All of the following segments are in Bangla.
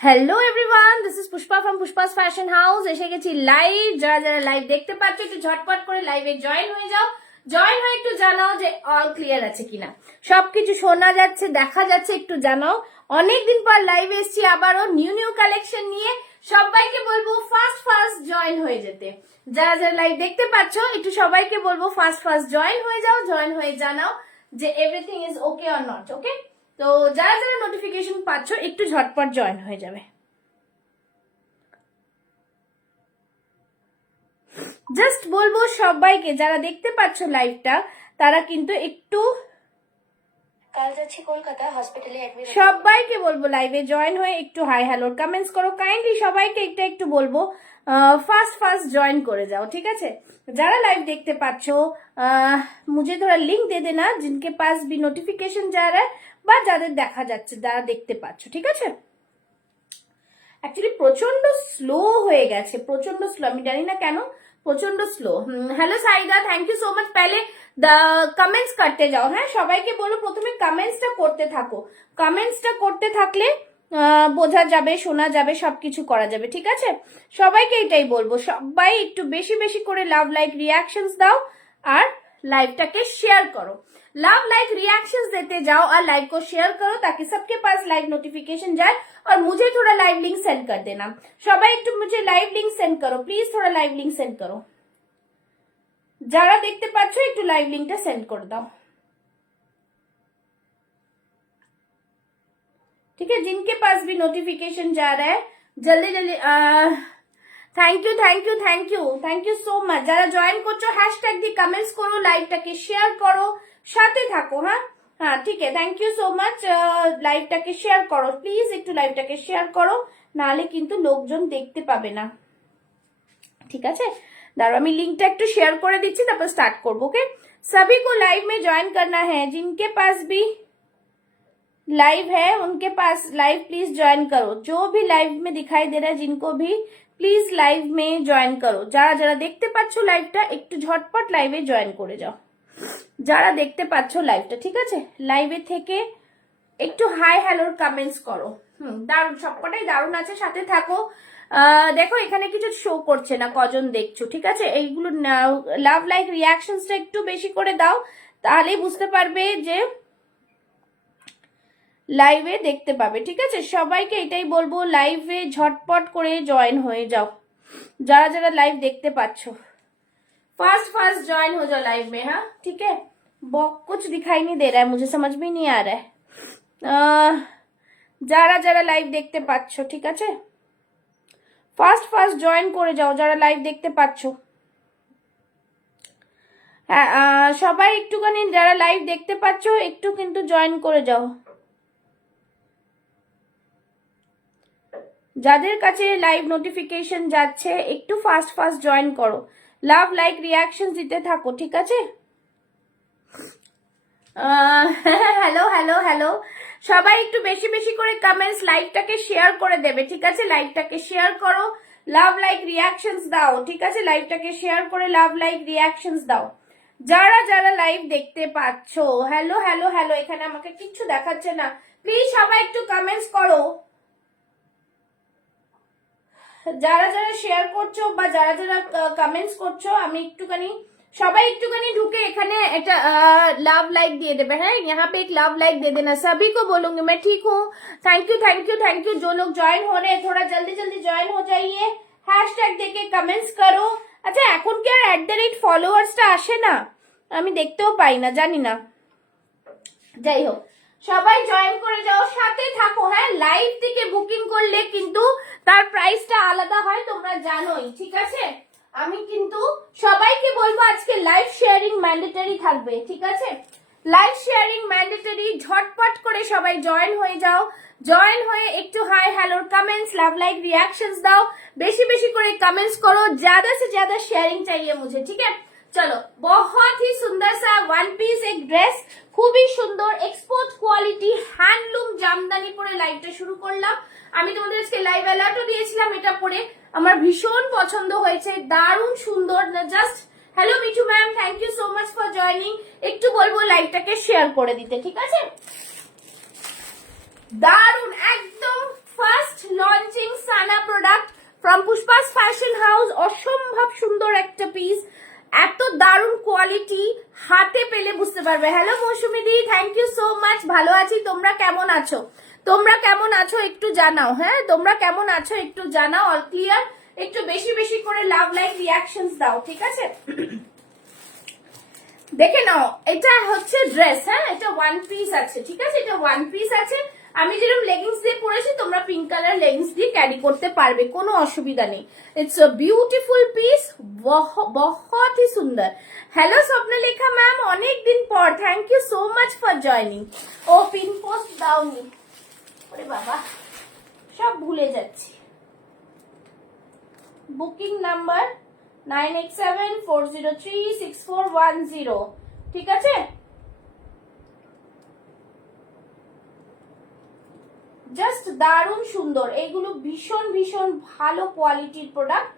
Hello everyone, this is Pushpa from Pushpa's fashion house. এসে গেছি লাইভ। যারা যারা লাইভ দেখতে পাচ্ছ একটু ঝটপট করে লাইভে জয়েন হয়ে যাও। জয়েন হয়ে একটু জানাও যে অল ক্লিয়ার আছে কিনা, সবকিছু শোনা যাচ্ছে, দেখা যাচ্ছে, একটু জানাও। অনেকদিন পর লাইভ এসছি আবারও নিউ নিউ কালেকশন নিয়ে। সবাইকে বলবো ফার্স্ট ফার্স্ট জয়েন হয়ে যেতে। যারা যারা লাইভ দেখতে পাচ্ছ একটু সবাইকে বলবো ফার্স্ট ফার্স্ট জয়েন হয়ে যাও, জয়েন হয়ে জানাও যে everything is okay or not okay. তো যারা যারা নোটিফিকেশন পাচ্ছ একটু ঝটপট জয়েন হয়ে যাবে। জাস্ট বলবো সবাইকে যারা দেখতে পাচ্ছ লাইভটা তারা কিন্তু একটু কাল যাচ্ছি কলকাতা, হসপিটালে অ্যাডমিট। সবাইকে বলবো লাইভে জয়েন হয়ে একটু হাই হ্যালো কমেন্টস করো। কাইন্ডলি সবাইকে একটু একটু বলবো ফার্স্ট ফার্স্ট জয়েন করে যাও, ঠিক আছে। যারা লাইভ দেখতে পাচ্ছ মুझे थोड़ा लिंक दे देना जिनके पास भी नोटिफिकेशन जा रहा है বা যাদের দেখা যাচ্ছে, যারা দেখতে পাচ্ছ, ঠিক আছে। অ্যাকচুয়ালি প্রচন্ড স্লো হয়ে গেছে, প্রচন্ড স্লো, আমি জানি না কেন প্রচন্ড slow. Hello Saida, thank you so much. পহলে কমেন্টস করতে যাও। হ্যাঁ, সবাইকে বলো প্রথমে কমেন্টসটা করতে থাকো। কমেন্টসটা করতে থাকলে বোঝা যাবে, শোনা যাবে, সবকিছু করা যাবে, ঠিক আছে। সবাইকে এটাই বলবো, সবাই একটু বেশি বেশি করে লাভ লাইক রিয়াকশনস দাও আর লাইভটাকে শেয়ার করো। लव लाइक रिएक्शंस देते जाओ और लाइव को शेयर करो ताकि सबके पास लाइव नोटिफिकेशन जाए। और मुझे थोड़ा लाइव लिंक सेंड कर देना। সবাই একটু मुझे लाइव लिंक सेंड करो प्लीज, थोड़ा लाइव लिंक सेंड करो। যারা দেখতে পাচ্ছ একটু লাইভ লিংকটা সেন্ড করে দাও, ठीक है। जिनके पास भी नोटिफिकेशन जा रहा है जल्दी जल्दी thank you thank you thank you thank you so much. যারা জয়েন করছো হ্যাশট্যাগ দিয়ে কমেন্টস করো, লাইভটাকে শেয়ার করো, সাথে থাকো। হ্যাঁ হ্যাঁ ঠিক আছে, থ্যাংক ইউ সো মাচ। লাইভটাকে শেয়ার করো প্লিজ, একটু লাইভটাকে শেয়ার করো, নাহলে কিন্তু লোকজন দেখতে পাবে না, ঠিক আছে। দাঁড়াও আমি লিঙ্কটা একটু শেয়ার করে দিচ্ছি, তারপর স্টার্ট করবো। ওকে, सभी को लाइव में ज्वाइन करना है। जिनके पास भी लाइव है उनके पास लाइव प्लीज ज्वाइन करो। जो भी लाइव में दिखाई दे रहा है जिनको भी প্লিজ লাইভ মে জয়েন করো। যারা যারা দেখতে পাচ্ছ লাইভটা একটু ঝটপট লাইভে জয়েন করে যাও, যারা দেখতে পাচ্ছ লাইভটা, ঠিক আছে। লাইভে থেকে একটু হাই হ্যালোর কমেন্টস করো। দারুণ, সবকটাই দারুণ আছে, সাথে থাকো। দেখো এখানে কিছু শো করছে না কজন দেখছো, ঠিক আছে। এইগুলো লাভ লাইক রিয়াকশনসটা একটু বেশি করে দাও, তাহলেই বুঝতে পারবে যে লাইভে দেখতে পাবে, ঠিক আছে। সবাইকে এটাই বলবো লাইভে ঝটপট করে জয়েন হয়ে যাও। যারা যারা লাইভ দেখতে পাচ্ছ फास्ट फास्ट ज्वाइन हो जाओ लाइव में। हाँ ठीक है, कुछ दिखाई नहीं दे रहा है, मुझे समझ भी नहीं आ रहा है। যারা যারা লাইভ দেখতে পাচ্ছ, ঠিক আছে, ফাস্ট ফাস্ট জয়েন করে যাও যারা লাইভ দেখতে পাচ্ছ। হ্যাঁ সবাই একটুখানি যারা লাইভ দেখতে পাচ্ছ একটু কিন্তু জয়েন করে যাও। যাদের কাছে লাইভ নোটিফিকেশন যাচ্ছে একটু ফাস্ট ফাস্ট জয়েন করো, লাভ লাইক রিয়াকশন দিতে থাকো, ঠিক আছে। হ্যালো হ্যালো হ্যালো, সবাই একটু বেশি বেশি করে কমেন্টস, লাইভটাকে শেয়ার করে দেবে, ঠিক আছে। লাইভটাকে শেয়ার করো, লাভ লাইক রিয়াকশনস দাও, ঠিক আছে। লাইভটাকে শেয়ার করে লাভ লাইক রিয়াকশনস দাও। যারা যারা লাইভ দেখতে পাচ্ছ হ্যালো হ্যালো হ্যালো, এখানে আমাকে কিচ্ছু দেখাচ্ছে না, প্লিজ সবাই একটু কমেন্টস করো। যারা যারা শেয়ার করছো বা যারা যারা কমেন্টস করছো, আমি একটুখানি সবাই একটুখানি ঢুকে এখানে একটা लव लाइक दिए देवे। हैं यहाँ पे एक लव लाइक दे देना, सभी को बोलूंगी मैं, ठीक हूँ। Thank you thank you thank you. जो लोग ज्वाइन हो रहे हैं थोड़ा जल्दी जल्दी ज्वाइन हो जाइए, हैशटैग देके कमेंट्स करो। अच्छा এখন কি আর @ফলোয়ার্সটা আসে না? আমি দেখতেও পাই না, জানি না। যাই হোক, সবাই জয়েন করে যাও, সাথে থাকো। হ্যাঁ, লাইভ থেকে বুকিং করলে কিন্তু তার প্রাইসটা আলাদা হয়, তোমরা জানোই, ঠিক আছে। আমি কিন্তু সবাইকে বলবো আজকে লাইভ শেয়ারিং ম্যান্ডেটরি থাকবে, ঠিক আছে। লাইভ শেয়ারিং ম্যান্ডেটরি, ঝটপট করে সবাই জয়েন হয়ে যাও। জয়েন হয়ে একটু হাই হ্যালোর কমেंट्स, लव लाइक रिएक्शंस দাও, বেশি বেশি করে কমেंट्स करो, ज्यादा से ज्यादा शेयरिंग चाहिए मुझे, ठीक है। चलो, बहुत ही सुंदर सा वन पीस एक ड्रेस, খুবই সুন্দর এক্সপোর্ট কোয়ালিটি হ্যান্ডলুম জামদানি পরে লাইভটা শুরু করলাম। আমি তোমাদের আজকে লাইভ অ্যালার্টও দিয়েছিলাম, এটা পরে আমার ভীষণ পছন্দ হয়েছে, দারুণ সুন্দর। Just hello Mithu ma'am, thank you so much for joining. একটু বলবো লাইভটাকে শেয়ার করে দিতে, ঠিক আছে। দারুণ, একদম first launch from Pushpa's fashion house, অসম্ভব সুন্দর একটা পিস, এত দারুণ কোয়ালিটি, হাতে পেলে বুঝতে পারবে। হ্যালো মৌসুমি দি, থ্যাংক ইউ সো মাচ। ভালো আছি, তোমরা কেমন আছো? তোমরা কেমন আছো একটু জানাও। হ্যাঁ, তোমরা কেমন আছো একটু জানাও। All clear? একটু বেশি বেশি করে লাভ লাইক রিয়াকশনস দাও, ঠিক আছে? দেখে নাও, এটা হচ্ছে ড্রেস। হ্যাঁ, এটা ওয়ান পিস আছে, ঠিক আছে? এটা ওয়ান পিস আছে। আমি যেরকম লেগিংস দিয়ে পরেছি, তোমরা পিঙ্ক কালার লেগিংস দিয়ে ক্যারি করতে পারবে, কোনো অসুবিধা নেই। ইটস আ বিউটিফুল পিস, বহুত ही সুন্দর। হ্যালো স্বপ্নলেখা ম্যাম, অনেক দিন পর, thank you so much for joining. ও পিন পোস্ট দাওনি, ওরে বাবা সব ভুলে যাচ্ছি। বুকিং নাম্বার 9874036410, ঠিক আছে? জাস্ট দারুণ সুন্দর, এইগুলো ভীষণ ভীষণ ভালো কোয়ালিটির প্রোডাক্ট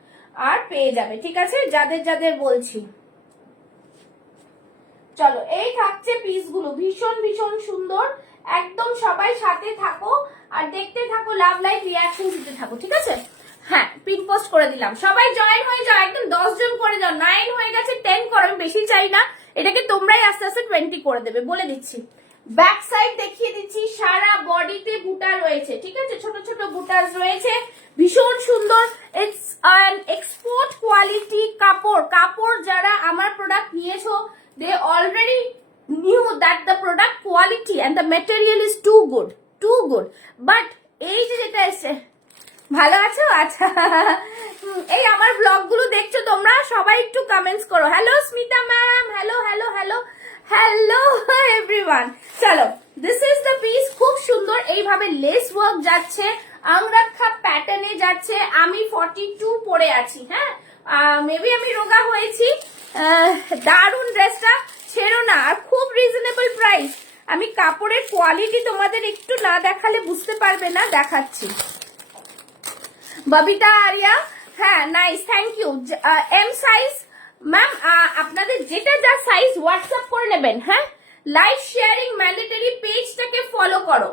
আর পেয়ে যাবে, ঠিক আছে? যাদের যাদের বলছি, চলো এই থাকছে পিসগুলো, ভীষণ ভীষণ সুন্দর। একদম সবাই সাথে থাকো আর দেখতে থাকো, লাভ লাইক রিয়াকশন দিতে থাকো, ঠিক আছে? হ্যাঁ, পিন পোস্ট করে দিলাম, সবাই জয়েন হয়ে যাও, একদম 10 জন করে যাও। 9 হয়ে গেছে, 10 করো, আমি বেশি চাই না, এটাকে তোমরাই আস্তে আস্তে 20 করে দেবে, বলে দিচ্ছি। ব্যাক সাইড দেখিয়ে দিচ্ছি, সারা বডিতে বুটা রয়েছে, ঠিক আছে? ছোট ছোট বুটাস রয়েছে, ভীষণ সুন্দর। ইটস অ্যান এক্সপোর্ট কোয়ালিটি কাপড়। কাপড় যারা আমার প্রোডাক্ট নিয়েছো, they already knew that the product quality and the material is too good, but এই যে যেটা এসছে, ভালো আছো? আচ্ছা, এই আমার ব্লগ গুলো দেখছো তোমরা, সবাই একটু কমেন্টস করো। Hello Smita ma'am, hello hello hello hello everyone. চলো, দিস ইজ দ্য পিস, খুব সুন্দর, এইভাবে লেস ওয়ার্ক যাচ্ছে, আংরাক্ষা প্যাটার্নে যাচ্ছে। আমি 42 পরে আছি। হ্যাঁ, মেবি আমি রোগা হয়েছি। দারুন ড্রেসটা, ছেড়ো না, আর খুব রিজনেবল প্রাইস। আমি কাপড়ের কোয়ালিটি তোমাদের একটু না দেখালে বুঝতে পারবে না, দেখাচ্ছি। ববিতা আরিয়া, হ্যাঁ nice, thank you. M size ma'am, আপনাদের যেটা যা সাইজ হোয়াটসঅ্যাপ করে নেবেন। হ্যাঁ, লাইক শেয়ারিং ম্যান্ডেটরি, পেজটাকে ফলো করো।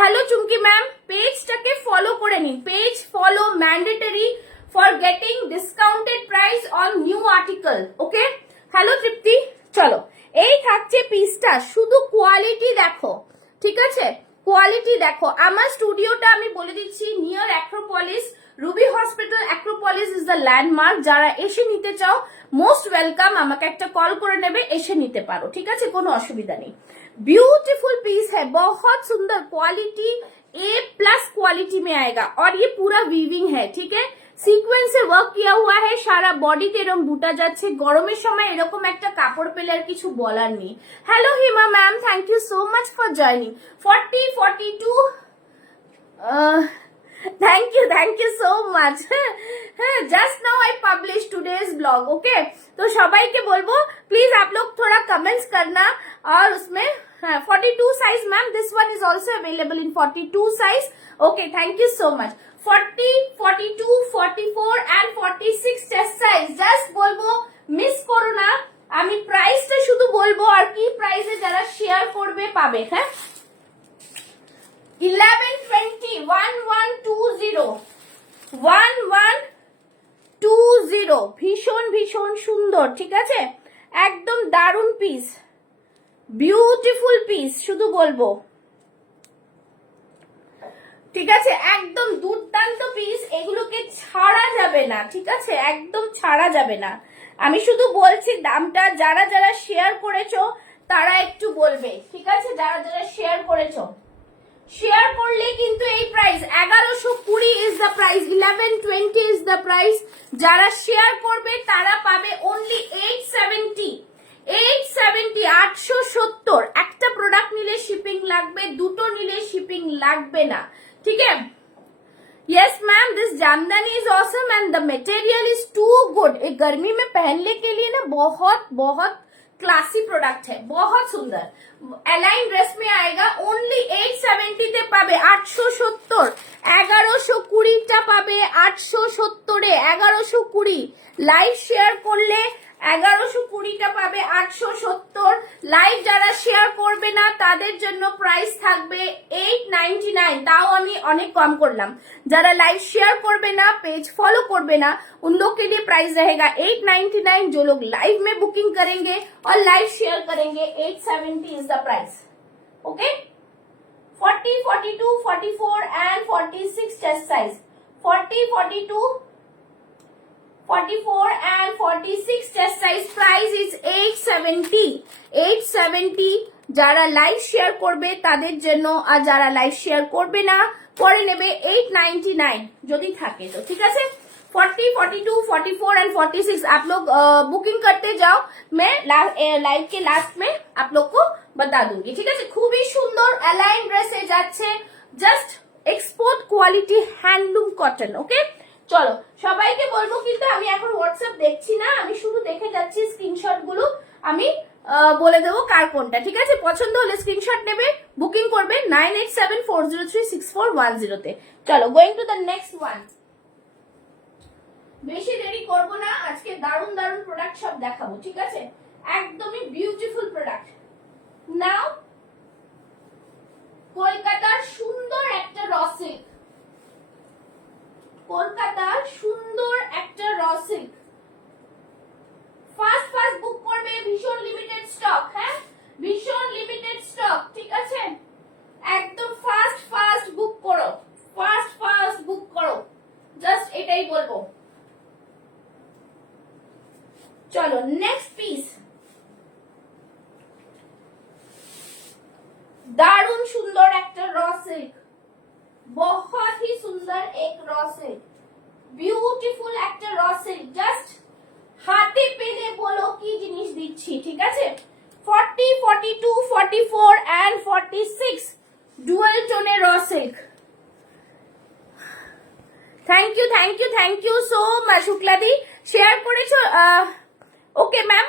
হ্যালো চুমকি ম্যাম, পেজটাকে ফলো করে নিন, page follow mandatory for getting discounted price on new article, okay? Hello Tripti, চলো এই থাকছে পিসটা, শুধু কোয়ালিটি দেখো, ঠিক আছে? কোয়ালিটি দেখো। আমার স্টুডিওটা আমি বলে দিচ্ছি, near Acropolis, Ruby hospital, Acropolis is the landmark. যারা এসে নিতে চাও, মোস্ট ওয়েলকাম, আমাকে একটা কল করে নেবে, এসে নিতে পারো, ঠিক আছে? কোনো অসুবিধা নেই। ब्यूटीफुल पीस है, बहुत सुंदर क्वालिटी, A+ क्वालिटी में आएगा, और ये पूरा वीविंग है, ठीक है? সিকোয়েন্স এ ওয়ার্ক কিয়া হুয়া है, সারা বডিতে এরকম বুটা যাচ্ছে। গরমের সময় এরকম একটা কাপড় পেলে আর কিছু বলার নেই। Hello Hima ma'am, thank you so much for joining. 40, 42, thank you so much. Just now I publish today's blog, okay? तो सबाई के बोलबो प्लीज आप लोग थोड़ा कमेंट्स करना, और उसमें 42 size ma'am, this one is also available in 42 size, okay? Thank you so much. 40, 42, 44 and 46 chest size, just বলবো মিস করো না। আমি প্রাইসটা শুধু বলবো, আর কি প্রাইসে যারা শেয়ার করবে পাবে। হ্যাঁ, 1120, 1120, 1120, ভীষণ ভীষণ সুন্দর, ঠিক আছে? একদম দারুণ পিস, বিউটিফুল পিস, শুধু বলবো, ঠিক আছে? একদম দুর্দান্ত পিস, এগুলোকে ছাড়া যাবে না, ঠিক আছে? একদম ছাড়া যাবে না। আমি শুধু বলছি দামটা, যারা যারা শেয়ার করেছো তারা একটু বলবে, ঠিক আছে? যারা যারা শেয়ার করেছো, শেয়ার করলে কিন্তু এই price 1120 is the price, 1120 is the price. যারা শেয়ার করবে তারা পাবে অনলি 870, 870। একটা প্রোডাক্ট নিলে শিপিং লাগবে, দুটো নিলে শিপিং লাগবে না, ঠিক আছে? Yes ma'am, this Jamdani is awesome and the material is too good. एक गर्मी में पहनने के लिए ना बहुत बहुत क्लासी प्रोडक्ट है, बहुत सुंदर। अलाइन ड्रेस में आएगा, ओनली 870 তে পাবে 870, 1120টা পাবে 870 এ, 1120। লাইভ শেয়ার করলে 1120টা পাবে 870। লাইভ যারা শেয়ার করবে না তাদের জন্য প্রাইস থাকবে 890। 899, ताओ আমি অনেক কম করলাম। যারা लाइव शेयर করবে না, पेज फॉलो करबे ना, उन लोग के लिए प्राइस रहेगा 899। जो लोग लाइव में बुकिंग करेंगे और लाइव शेयर करेंगे 870 is the price. Okay, 40, 42, 44 and 46 chest size, 40, 42, 44 and 46 chest size, price is 870, 870। যারা লাইভ শেয়ার করবে তাদের জন্য, আর যারা লাইভ শেয়ার করবে না পরে নেবে 899 যদি থাকে তো, ঠিক আছে। 40, 42, 44 एंड 46 आप लोग बुकिंग करते जाओ, मैं लाइव के लास्ट में आप लोग को बता दूंगी, ঠিক আছে। খুবই সুন্দর অ্যালাইন ড্রেসে যাচ্ছে, just export quality handloom cotton. Okay, চলো সবাইকে বলবো, কিন্তু আমি এখন হোয়াটসঅ্যাপ দেখছি না, আমি শুধু দেখে যাচ্ছি স্ক্রিনশট গুলো, আমি বলে দেবো কার কোনটা, ঠিক আছে। পছন্দ হলে স্ক্রিনশট নেবে, বুকিং করবে 9874036410 তে। চলো, going to the next one. বেশি দেরি করব না, আজকে দারুন দারুন প্রোডাক্ট সব দেখাবো, ঠিক আছে। একদমই বিউটিফুল প্রোডাক্ট। নাও কলকাতার সুন্দর একটা র সিল্ক, কলকাতার সুন্দর একটা র সিল্ক, ফাস্ট ফাস্ট বুক করবে, ভীষণ লিমিটেড স্টক, হ্যাঁ ভীষণ লিমিটেড স্টক, ঠিক আছে। একদম ফাস্ট ফাস্ট বুক করো, ফাস্ট ফাস্ট বুক করো, জাস্ট এটাই বলবো। चलो नेक्स्ट पीस, दारुण सुंदर एक रॉ सिल्क, बहुत ही सुंदर एक रॉ सिल्क, ब्यूटीफुल एक रॉ सिल्क, जस्ट हाथे पेले बोलो की जिनिस दिच्छी, ठीक है। 40, 42, 44 and 46 dual tone raw silk. Thank you so much Shukla di, share করেছো। Okay ma'am,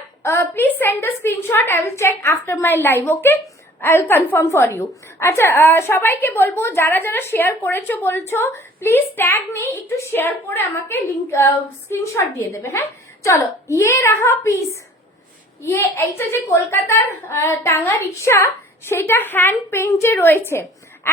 please send the screenshot, I will check after my live. Okay, I will confirm for you. আচ্ছা, সবাইকে বলবো যারা যারা শেয়ার করেছো বলছো, প্লিজ ট্যাগ নেই, একটু শেয়ার করে আমাকে লিংক স্ক্রিনশট দিয়ে দেবে, হ্যাঁ। চলো, ये रहा পিস, ये এইটা যে কলকাতার টাঙ্গা রিক্সা, সেটা হ্যান্ড পেইন্টে রয়েছে,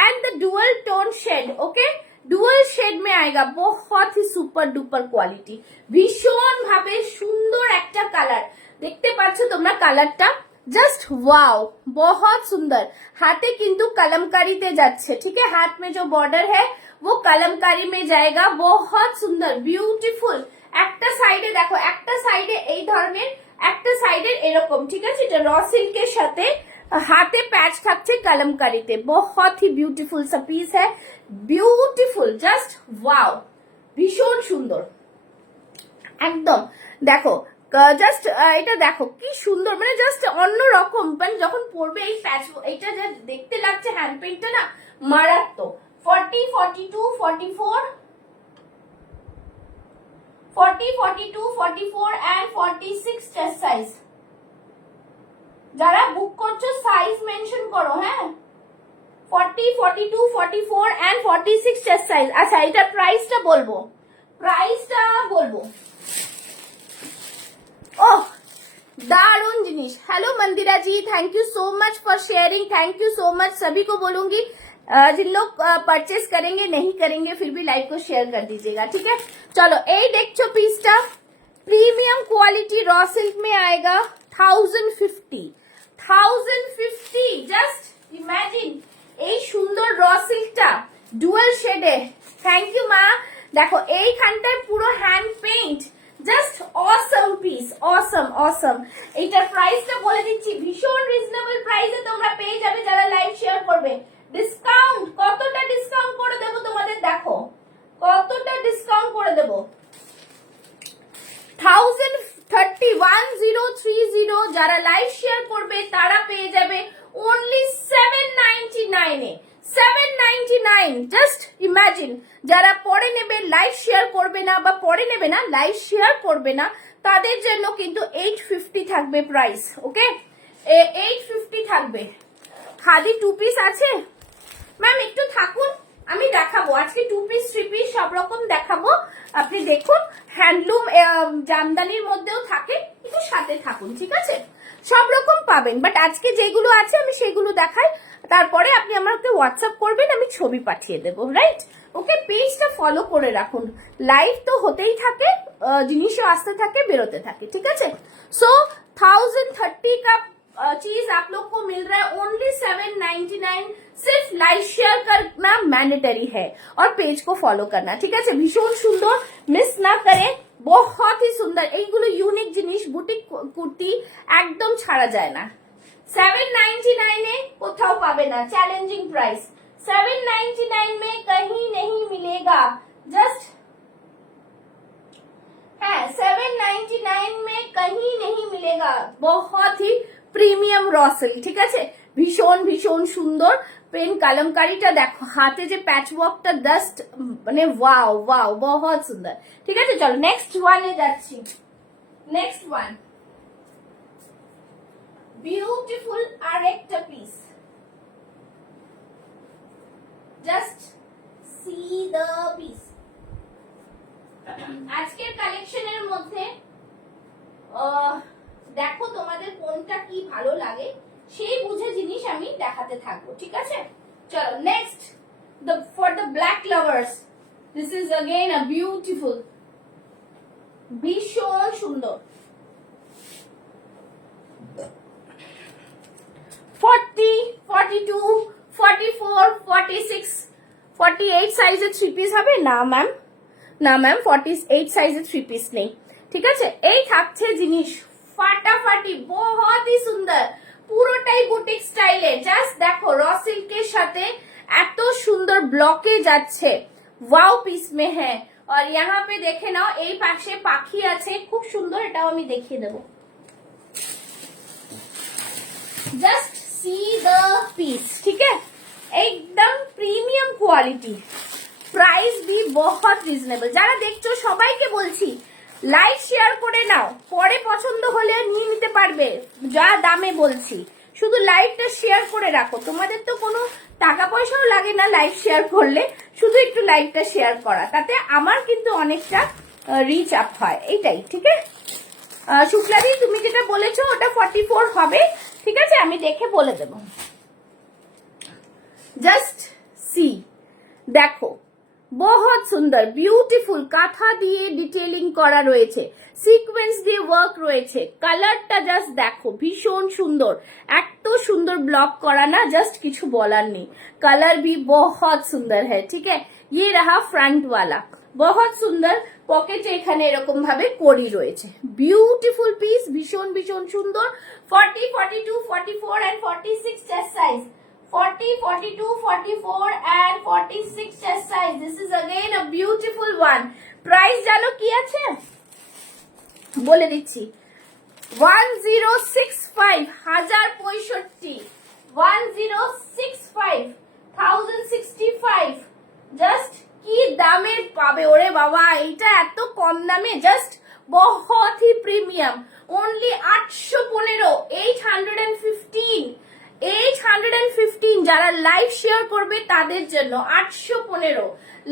and the dual tone shade. Okay, dual shade में आएगा, बहुत ही सुपर डुपर क्वालिटी, भीषण भावे सुंदर একটা কালার, দেখতে পাচ্ছ তোমরা কালারটা, জাস্ট ওয়াও, बहुत सुंदर। हाथे किंतु कलमकारी যাচ্ছে, ठीक है, हाथ में जो बॉर्डर है वो कलमकारी में जाएगा, बहुत सुंदर ब्यूटीफुल। একটা সাইডে দেখো, একটা সাইডে এই ধরনের, একটা সাইডে এরকম, ঠিক আছে। এটা র সিল্কের সাথে हाथे पैच থাকছে कलमकारीते, बहुत ही ब्यूटीफुल सा पीस है, ब्यूटीफुल, जस्ट वाओ, ভীষণ সুন্দর একদম। দেখো জাস্ট এটা দেখো কি সুন্দর, মানে জাস্ট অন্য রকম, মানে যখন পরবে এই প্যাচ, এটা যা দেখতে লাগছে হ্যান্ড পেইন্টটা না, মারাত্মক। 40, 42, 44, 40, 42, 44 and 46 চেস্ট সাইজ। যারা বুক করছো সাইজ মেনশন করো, হ্যাঁ। 40, 42, 44 and 46 চেস্ট সাইজ। আচ্ছা, এটা প্রাইসটা বলবো, প্রাইসটা বলবো। ओह, दारुण जिनिस। Hello Mandira ji, thank you so much for sharing, thank you so much. सभी को बोलूंगी जिन लोग परचेस करेंगे नहीं करेंगे फिर भी लाइक को शेयर कर दीजिएगा, ठीक है। चलो, এই দেখছো পিসটা প্রিমিয়াম কোয়ালিটি র সিল্ক में आएगा, 1050, জাস্ট ইমাজিন এই সুন্দর র সিল্কটা ডুয়াল শেডে। থ্যাংক ইউ মা। দেখো এইখানটায় পুরো hand paint, just awesome piece, awesome awesome. এইটার প্রাইসটা বলে দিচ্ছি, ভীষণ রিজনেবল প্রাইসে তোমরা পেয়ে যাবে যারা লাইভ শেয়ার করবে। ডিসকাউন্ট, কতটা ডিসকাউন্ট করে দেবো তোমাদের, দেখো কতটা ডিসকাউন্ট করে দেবো। 1030 যারা লাইভ শেয়ার করবে তারা পেয়ে যাবে only 799 এ, 799, জাস্ট ইমাজিন। যারা পরে নেবে, লাইভ শেয়ার করবে না, বা পরে নেবে না, লাইভ শেয়ার করবে না, তাদের জন্য কিন্তু 850 থাকবে প্রাইস। ওকে, 850 থাকবে। খাদি 2 পিস আছে ম্যাম, একটু থাকুন, আমি দেখাবো আজকে 2 পিস 3 পিস সব রকম দেখাবো, আপনি দেখুন। হ্যান্ডলুম জামদানির মধ্যেও থাকে, একটু সাথে থাকুন, ঠিক আছে। সব রকম পাবেন, বাট আজকে যেগুলো আছে আমি সেগুলো দেখাই। তারপরে আপনি আমাকে হোয়াটসঅ্যাপ করবেন, আমি ছবি পাঠিয়ে দেবো, রাইট? ওকে, পেজটা ফলো করে রাখুন, লাইভ তো হতেই থাকে, জিনিসও আসতে থাকে বেরোতে থাকে, ঠিক আছে? सो 1030 का चीज आप लोग को मिल रहा है ओनली 799। सिर्फ लाइक शेयर करना मैंडेटरी है और पेज को फॉलो करना, ठीक है? भीषण सुंदर, मिस ना करें, बहुत ही सुंदर এইগুলো ইউনিক জিনিস, বুটিক কুর্তি একদম ছাড়া যায় না। 799 এ কোথাও পাবে না, চ্যালেঞ্জিং প্রাইস। 799 में कहीं नहीं मिलेगा, जस्ट 799 में कहीं नहीं मिलेगा, बहुत ही প্রিমিয়াম র সিল্ক, ঠিক আছে? ভীষণ ভীষণ সুন্দর। পেন কালামকারিটা দেখো, হাতে যে প্যাচ ওয়ার্কটা জাস্ট মানে ওয়াও ওয়াও, বহুত সুন্দর, ঠিক আছে? চলো নেক্সট ওয়ানে যাচ্ছি। নেক্সট ওয়ান বিউটিফুল আরেকটা piece, just see the piece. আজকের কালেকশনের মধ্যে দেখো তোমাদের কোনটা কি ভালো লাগে, সেই বুঝে জিনিস আমি দেখাতে থাকবো, ঠিক আছে? চলো next, for the black lovers, this is again a beautiful, ভীষণ সুন্দর। 40, 42, 44, 46, 48 সাইজের 3 পিস হবে না ম্যাম? না ম্যাম, 48 সাইজের 3 পিস নেই, ঠিক আছে? এই থাকছে জিনিস ফাটাফাটি, বহুত ही সুন্দর, পুরোটাই বুটিক স্টাইলে। জাস্ট দেখো র সিল্কের সাথে এত সুন্দর ব্লকে যাচ্ছে, ওয়াও পিস মে হ্যাঁ। আর यहाँ पे দেখে নাও, এই পাশে পাখি আছে, খুব সুন্দর, এটাও আমি দেখিয়ে দেবো। জাস্ট সি দ্য পিস, ঠিক है? एकदम প্রিমিয়াম কোয়ালিটি, প্রাইস भी बहुत রিজনেবল। যারা দেখছো সবাইকে বলছি লাইক শেয়ার করে নাও, পরে পছন্দ হলে নিয়ে নিতে পারবে, যা দামে বলছি। শুধু লাইকটা শেয়ার করে রাখো, তোমাদের তো কোনো টাকা পয়সাও লাগে না লাইক শেয়ার করলে, শুধু একটু লাইকটা শেয়ার করা, তাতে আমার কিন্তু অনেকটা রিচ আপ হয়, এইটাই, ঠিক আছে? শুক্লাদি তুমি যেটা বলেছো ওটা 44 হবে, ঠিক আছে? আমি দেখে বলে দেব। জাস্ট সি, দেখো बहुत সুন্দর, বিউটিফুল, কাঁথা দিয়ে ডিটেইলিং করা রয়েছে, সিকোয়েন্স দিয়ে ওয়ার্ক রয়েছে, কালারটা জাস্ট দেখো ভীষণ সুন্দর, এত সুন্দর ব্লক করা না, জাস্ট কিছু বলার নেই। কালার भी बहुत সুন্দর है, ठीक है? ये रहा फ्रंट वाला, बहुत সুন্দর। পকেটে এখানে এরকম ভাবে কড়ি রয়েছে, বিউটিফুল পিস, ভীষণ ভীষণ সুন্দর। 40, 42, 44 and 46 chest size, 40, 42, 44 and 46 chest size. This is again a beautiful one. Price জানো কি আছে বলে দিচ্ছি, 1065, 1065, 1065, 1065। জাস্ট কি দামে পাবে ওরে বাবা, এইটা এত কম দামে, জাস্ট बहुत ही প্রিমিয়াম, only 815, 815, 815। যারা লাইভ শেয়ার করবে তাদের জন্য 815,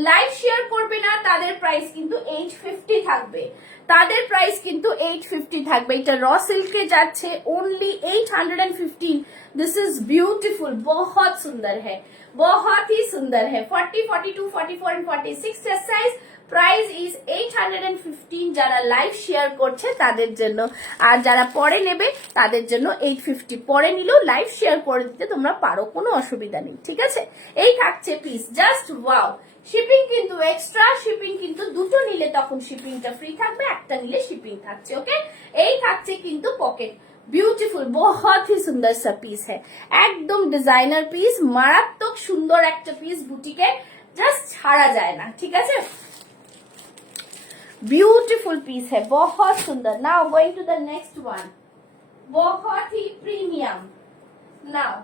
লাইভ শেয়ার করবে না তাদের প্রাইস কিন্তু 850 থাকবে, তাদের প্রাইস কিন্তু 850 থাকবে। এটা র সিল্কে যাচ্ছে ओनली 815। दिस इज ब्यूटीफुल, बहुत सुंदर है, बहुत ही सुंदर है। 40, 42, 44 and 46 chest size, price is 815। যারা লাইভ শেয়ার করছে তাদের জন্য, আর যারা পরে নেবে তাদের জন্য 850। পরে নিলেও লাইভ শেয়ার করে দিতে তোমরা পারো, কোনো অসুবিধা নেই, ঠিক আছে? এই থাকছে পিস, জাস্ট ওয়াও। শিপিং কিন্তু এক্সট্রা, শিপিং কিন্তু দুটো নিলে তখন শিপিংটা ফ্রি থাকবে, একটা নিলে শিপিং থাকছে, ওকে? এই থাকছে কিন্তু পকেট, বিউটিফুল, बहुत ही সুন্দর সা পিস है, একদম ডিজাইনার পিস, মারাত্মক সুন্দর একটা পিস, বুটিকে জাস্ট ছাড়া যায় না, ঠিক আছে? ब्यूटीफुल पीस है, बहुत सुंदर। Now going to the next one, बहुत ही प्रीमियम। नाउ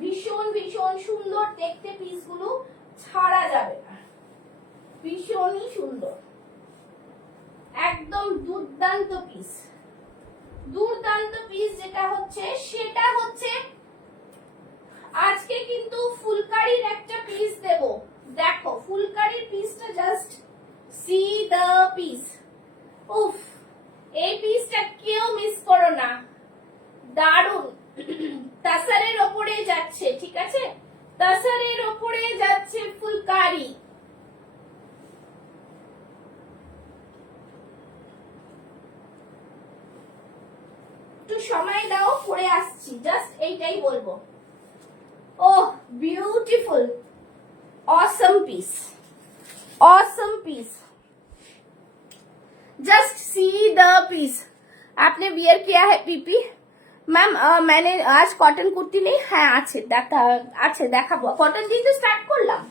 ভীষণ ভীষণ সুন্দর দেখতে, পিসগুলো ছাড়া যাবে না, ভীষণই সুন্দর, একদম দুর্দান্ত পিস, দুর্দান্ত পিস। যেটা হচ্ছে সেটা হচ্ছে আজকে কিন্তু ফুলকারির একটা পিস দেব, দেখো ফুলকারির পিসটা জাস্ট সি দ্য পিস, উফ, এই পিসটা কেউ মিস করো না, দারুন, তাসারের ওপরে যাচ্ছে, ঠিক সময় দাও, পরে আসছি, জাস্ট এইটাই বলবো। Oh beautiful, awesome piece, awesome piece, just see the piece. आपने वियर किया है पीपी मैम? मैंने आज कॉटन कुर्ती नहीं, হ্যাঁ আছে, আছে দেখাবো। কটন দিয়ে তো স্টার্ট করলাম,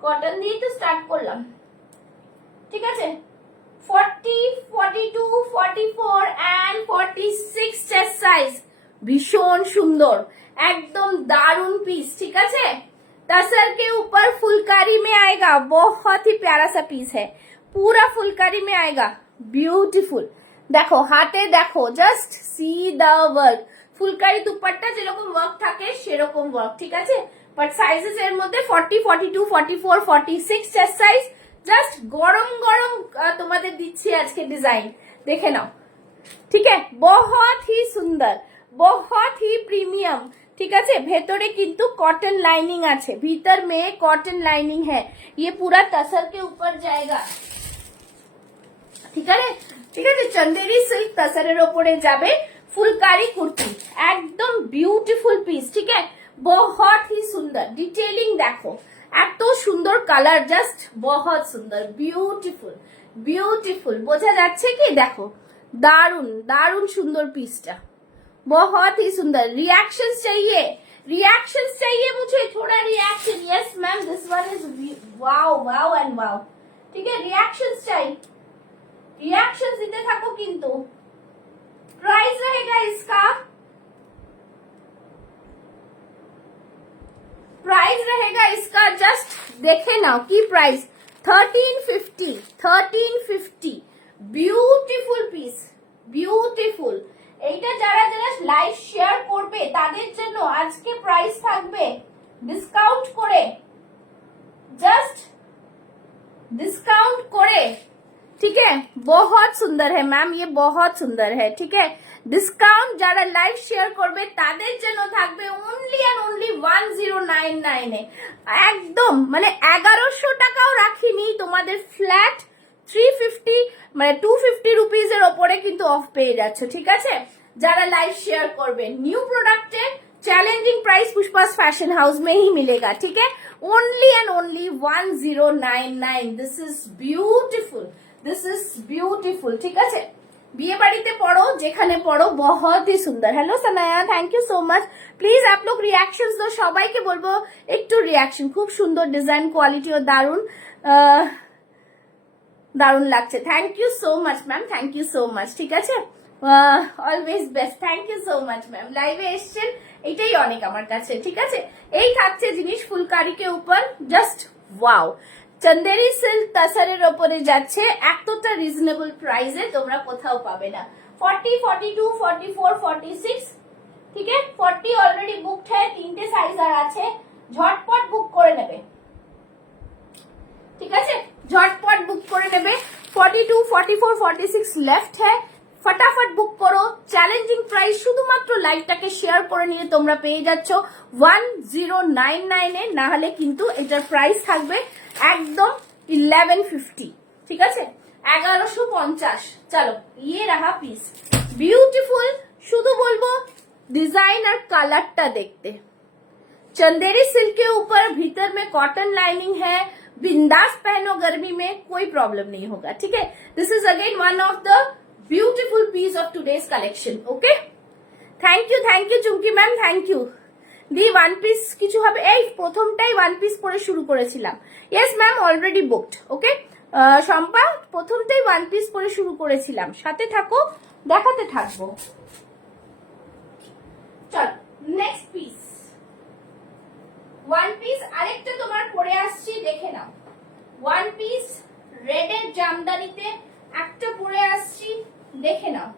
কটন দিয়ে তো স্টার্ট করলাম, ঠিক আছে। 40, 42, 44 and 46 চেস্ট সাইজ, ভীষণ সুন্দর, একদম দারুন পিস, ঠিক আছে। तसर के ऊपर फुलकारी में आएगा, बहुत ही प्यारा सा पीस है, पूरा फुलकारी में आएगा, ब्यूटीफुल। देखो हाथे देखो, just see the work, phulkari dupatta যেরকম ওয়ার্ক থাকে সেরকম ওয়ার্ক, ঠিক আছে। বাট সাইজেস এর মধ্যে 40, 42, 44, 46 চেস্ট সাইজ, জাস্ট গরম গরম তোমাদের দিচ্ছি আজকে ডিজাইন, দেখে নাও, ঠিক है। बहुत ही सुंदर, बहुत ही प्रीमियम, ठीक है। ভেতরে কিন্তু कॉटन लाइनिंग আছে, भीतर में कॉटन लाइनिंग है, ये पूरा तसर के ऊपर जाएगा, ঠিক আছে, ঠিক আছে। চন্দেরি সিল্ক তসরের উপরে যাবে, ফুলকারি কুর্তি, একদম বিউটিফুল পিস, ঠিক है। बहुत ही सुंदर, ডিটেইলিং দেখো, এত সুন্দর কালার, জাস্ট बहुत সুন্দর, বিউটিফুল বিউটিফুল, বোঝা যাচ্ছে কি? দেখো দারুন দারুন সুন্দর পিসটা, बहुत ही सुंदर। रिएक्शंस चाहिए, रिएक्शंस चाहिए मुझे, थोड़ा reaction. Yes ma'am, this one is wow wow and wow, ठीक है। रिएक्शंस चाहिए, रिएक्शंस देते থাকো কিন্তু। प्राइस रहेगा इसका, प्राइस रहेगा इसका, जस्ट देखे ना की प्राइस 1350, 1350, ब्यूटीफुल पीस, ब्यूटीफुल। এইটা যারা যারা লাইভ শেয়ার করবে তাদের জন্য আজকে প্রাইস থাকবে ডিসকাউন্ট করে, জাস্ট डिस्काउंट करे, ठीक है। बहुत सुंदर है मैम, ये बहुत सुंदर है, ठीक है। ডিসকাউন্ট যারা লাইভ শেয়ার করবে তাদের জন্য থাকবে অনলি এন্ড অনলি 1099 এ, একদম মানে 1100 টাকাও রাখিনি, তোমাদের ফ্ল্যাট 350 মানে 250 রুপিস এর উপরে কিন্তু অফ পেয়ে যাচ্ছে, ঠিক আছে। যারা লাইভ শেয়ার করবে, নিউ প্রোডাক্টে challenging price Pushpa's fashion house में ही मिलेगा, ठीक है। Only and only 1099, this is beautiful, this is beautiful, ठीक है। বিয়ে বাড়িতে পড়ো, যেখানে পড়ো, बहुत ही सुंदर। Hello Sanaya, thank you so much. Please आप लोग रिएक्शंस दो, সবাইকে বলবো একটু রিঅ্যাকশন। খুব সুন্দর ডিজাইন, কোয়ালিটিও দারুন, দারুন লাগছে। Thank you so much ma'am, thank you so much, ঠিক আছে। Always best, thank you so much ma'am. লাইভে এসছেন, এটাই অনেক আমার কাছে, ঠিক আছে। এই থাকছে জিনিস ফুলকারিকে উপর, জাস্ট ওয়াও। চন্দেরি সিল্ক তাসারের ওপরে যাচ্ছে, এতটা রিজনেবল প্রাইসে তোমরা কোথাও পাবে না। 40, 42, 44, 46, ঠিক है। 40 অলরেডি বুকড है, 3টে সাইজ আর আছে, ঝটপট বুক করে নেবে, ঠিক আছে। ঝটপট বুক করে নেবে। 42, 44, 46 লেফট है, फटाफट बुक करो। চ্যালেঞ্জিং প্রাইস, শুধুমাত্র লাইভটাকে শেয়ার করে নিয়ে তোমরা পেয়ে যাচ্ছ 1099 এ, না হলে কিন্তু এটার প্রাইস থাকবে একদম 1150, ঠিক আছে, 1150। চলো, ये रहा पीस, ब्यूटीफुल। শুধু বলবো ডিজাইন আর কালারটা দেখতে। चंदेरी सिल्क के ऊपर भीतर में कॉटन लाइनिंग है, बिंदास पहनो, गर्मी में कोई प्रॉब्लम नहीं होगा, ठीक है। This is again one of the beautiful piece of today's collection, okay. Thank you Chumki ma'am, thank you. The one piece কিছু হবে, এই প্রথমটাই ওয়ান পিস পরে শুরু করেছিলাম। Yes ma'am, already booked, okay. Shampa, প্রথমটাই ওয়ান পিস পরে শুরু করেছিলাম, সাথে থাকো, দেখাতে থাকবো। চল নেক্সট পিস, ওয়ান পিস আরেকটা তোমার পরে আসছি, দেখে নাও। ওয়ান পিস রেডের জামদানিতে একটা পরে আসছি, দেখে নাও।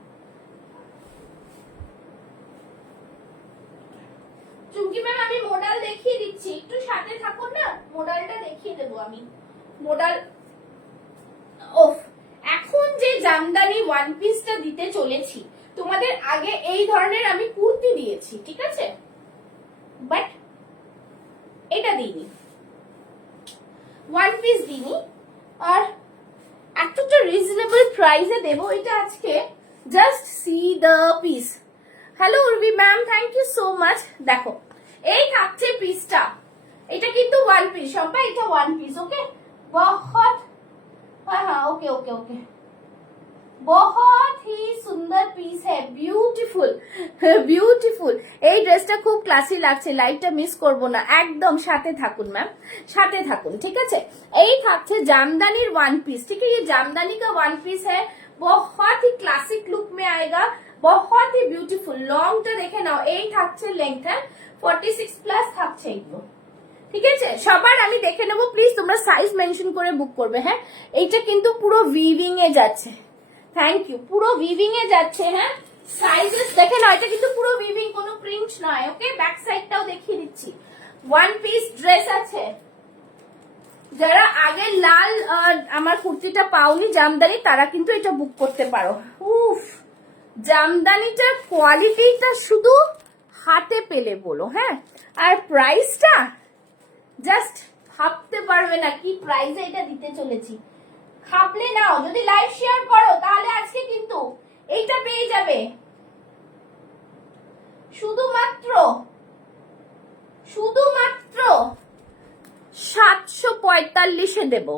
চুমকি ম্যাম, আমি মডেল দেখিয়ে দিচ্ছি, একটু সাথে থাকুন না, মডেলটা দেখিয়ে দেবো আমি। মডেল ওফ, এখন যে জামদানি ওয়ান পিসটা দিতে চলেছি তোমাদের, আগে এই ধরনের আমি কুর্তি দিয়েছি, ঠিক আছে, বাট এটা দিইনি, ওয়ান পিস দিইনি। আর এতটা রিজনেবল প্রাইসে দেবো এটা আজকে, just see the piece. Hello Urbi ma'am, thank you so much. দেখো এই থাকছে পিসটা, এটা কিন্তু ওয়ান পিস সবাই, এটা ওয়ান পিস। ওকে, बहुत हाँ हाँ ओके ओके ओके, बहुत ही সুন্দর পিস হ্যাঁ, বিউটিফুল বিউটিফুল। এই ড্রেসটা খুব ক্লাসি লাগছে, লাইভটা মিস করব না, একদম সাথে থাকুন ম্যাম, সাথে থাকুন, ঠিক আছে। এই থাকছে জামদানির ওয়ান পিস, ठीक है। ये जामदानी का वन पीस है, बहुत ही क्लासिक लुक में आएगा, बहुत ही ब्यूटीफुल। লংটা দেখে নাও, এই থাকছে লেংথ, হ্যাঁ 46 প্লাস থাকছে এগুলো, ঠিক আছে। সবার আমি দেখে নেবো, প্লিজ তোমরা সাইজ মেনশন করে বুক করবে। হ্যাঁ এইটা কিন্তু পুরো উইভিং এ যাচ্ছে, থ্যাংক ইউ, পুরো উইভিং এ যাচ্ছে। হ্যাঁ সাইজেস দেখে নাও, এটা কিন্তু পুরো উইভিং, কোনো প্রিন্ট নয়। ওকে, ব্যাক সাইডটাও দেখিয়ে দিচ্ছি। ওয়ান পিস ড্রেস আছে, যারা আগে লাল আমার কুর্তিটা পাওনি জামদানি, তারা কিন্তু এটা বুক করতে পারো। উফ, জামদানিটার কোয়ালিটিটা শুধু হাতে পেলে বলো। হ্যাঁ আর প্রাইসটা জাস্ট ভাবতে পারবে না কি প্রাইসে এটা দিতে চলেছি। খাপলে নাও, যদি লাইভ শেয়ার করো তাহলে আজকে কিন্তু এইটা পেয়ে যাবে শুধুমাত্র 745-এ দেব।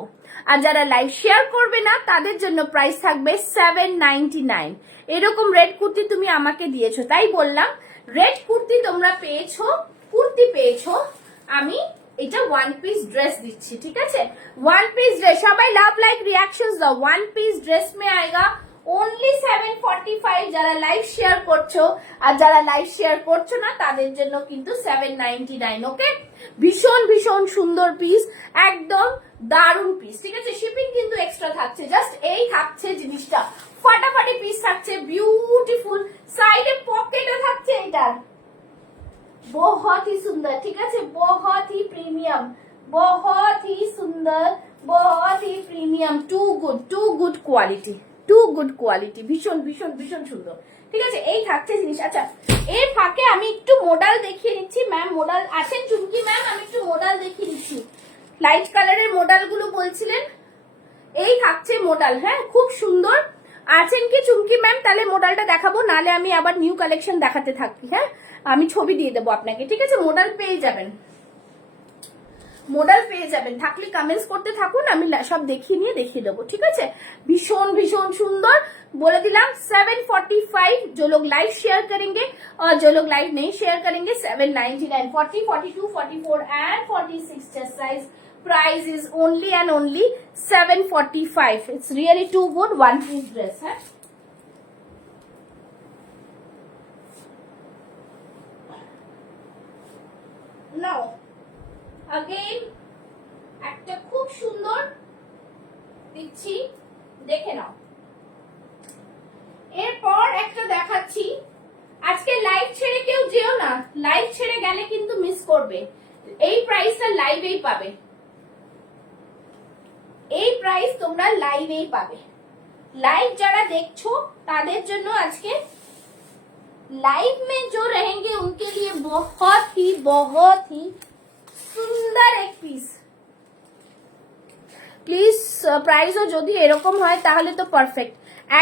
আর যারা লাইভ শেয়ার করবে না তাদের জন্য প্রাইস থাকবে 799। এরকম রেড কুর্তি তুমি আমাকে দিয়েছো, তাই বললাম রেড কুর্তি তোমরা পেয়েছো, কুর্তি পেয়েছো, আমি এটা ওয়ান পিস ড্রেস দিচ্ছি, ঠিক আছে। ওয়ান পিস ড্রেস, সবাই লাভ লাইক রিয়াকশনস দাও। ওয়ান পিস ড্রেস মে আएगा only 745। যারা লাইভ শেয়ার করছো, আর যারা লাইভ শেয়ার করছো না তাদের জন্য কিন্তু 799। ওকে, ভীষণ ভীষণ সুন্দর পিস, একদম দারুন পিস, ঠিক আছে। শিপিং কিন্তু এক্সট্রা থাকছে, জাস্ট এই থাকছে জিনিসটা, ফাটাফাটি পিস থাকছে, বিউটিফুল। সাইডে পকেটও থাকছে এটার, बहुत ही सुंदर, ठीक है, बहुत ही प्रीमियम, बहुत ही सुंदर, बहुत ही प्रीमियम, टू गुड क्वालिटी, ভীষণ ভীষণ ভীষণ সুন্দর, ঠিক আছে। এই থাকছে জিনিস। আচ্ছা এর ফাঁকে আমি একটু মডেল দেখিয়ে নিচ্ছি। ম্যাম মডেল আছেন চুমকি ম্যাম, আমি একটু মডেল দেখিয়ে দিচ্ছি। লাইট কালারের মডেল গুলো বলছিলেন, এই থাকছে মডেল। হ্যাঁ খুব সুন্দর। আছেন কি চুমকি ম্যাম? তাহলে মডেলটা দেখাবো, নালে আমি আবার নিউ কালেকশন দেখাতে থাকি। হ্যাঁ আমি ছবি দিয়ে দেবো আপনাকে, ঠিক আছে। মডেল পেয়ে যাবেন, মডেল পেয়ে যাবেন, থাকলে কমেন্টস করতে থাকুন, আমি সব দেখিয়ে নিয়ে দেখিয়ে দেবো, ঠিক আছে। ভীষণ ভীষণ সুন্দর, বলে দিলাম 745। जो लोग लाइव शेयर करेंगे और जो लोग लाइव नहीं शेयर करेंगे 799। 40, 42, 44 and 46 chest size price is only and only 745। It's really too good one piece dress। হ্যাঁ নাও अगेन একটা খুব সুন্দর দিচ্ছি, দেখে নাও। এরপর একটা দেখাচ্ছি, আজকে লাইভ ছেড়ে কেউ যেও না, লাইভ ছেড়ে গেলে কিন্তু মিস করবে। এই প্রাইসটা লাইভেই পাবে, এই প্রাইস তোমরা লাইভেই পাবে। লাইভ যারা দেখছো তাদের জন্য আজকে लाइव में जो रहेंगे उनके लिए बहुत ही সুন্দর এক পিস। প্লিজ প্রাইসও যদি এরকম হয় তাহলে তো পারফেক্ট,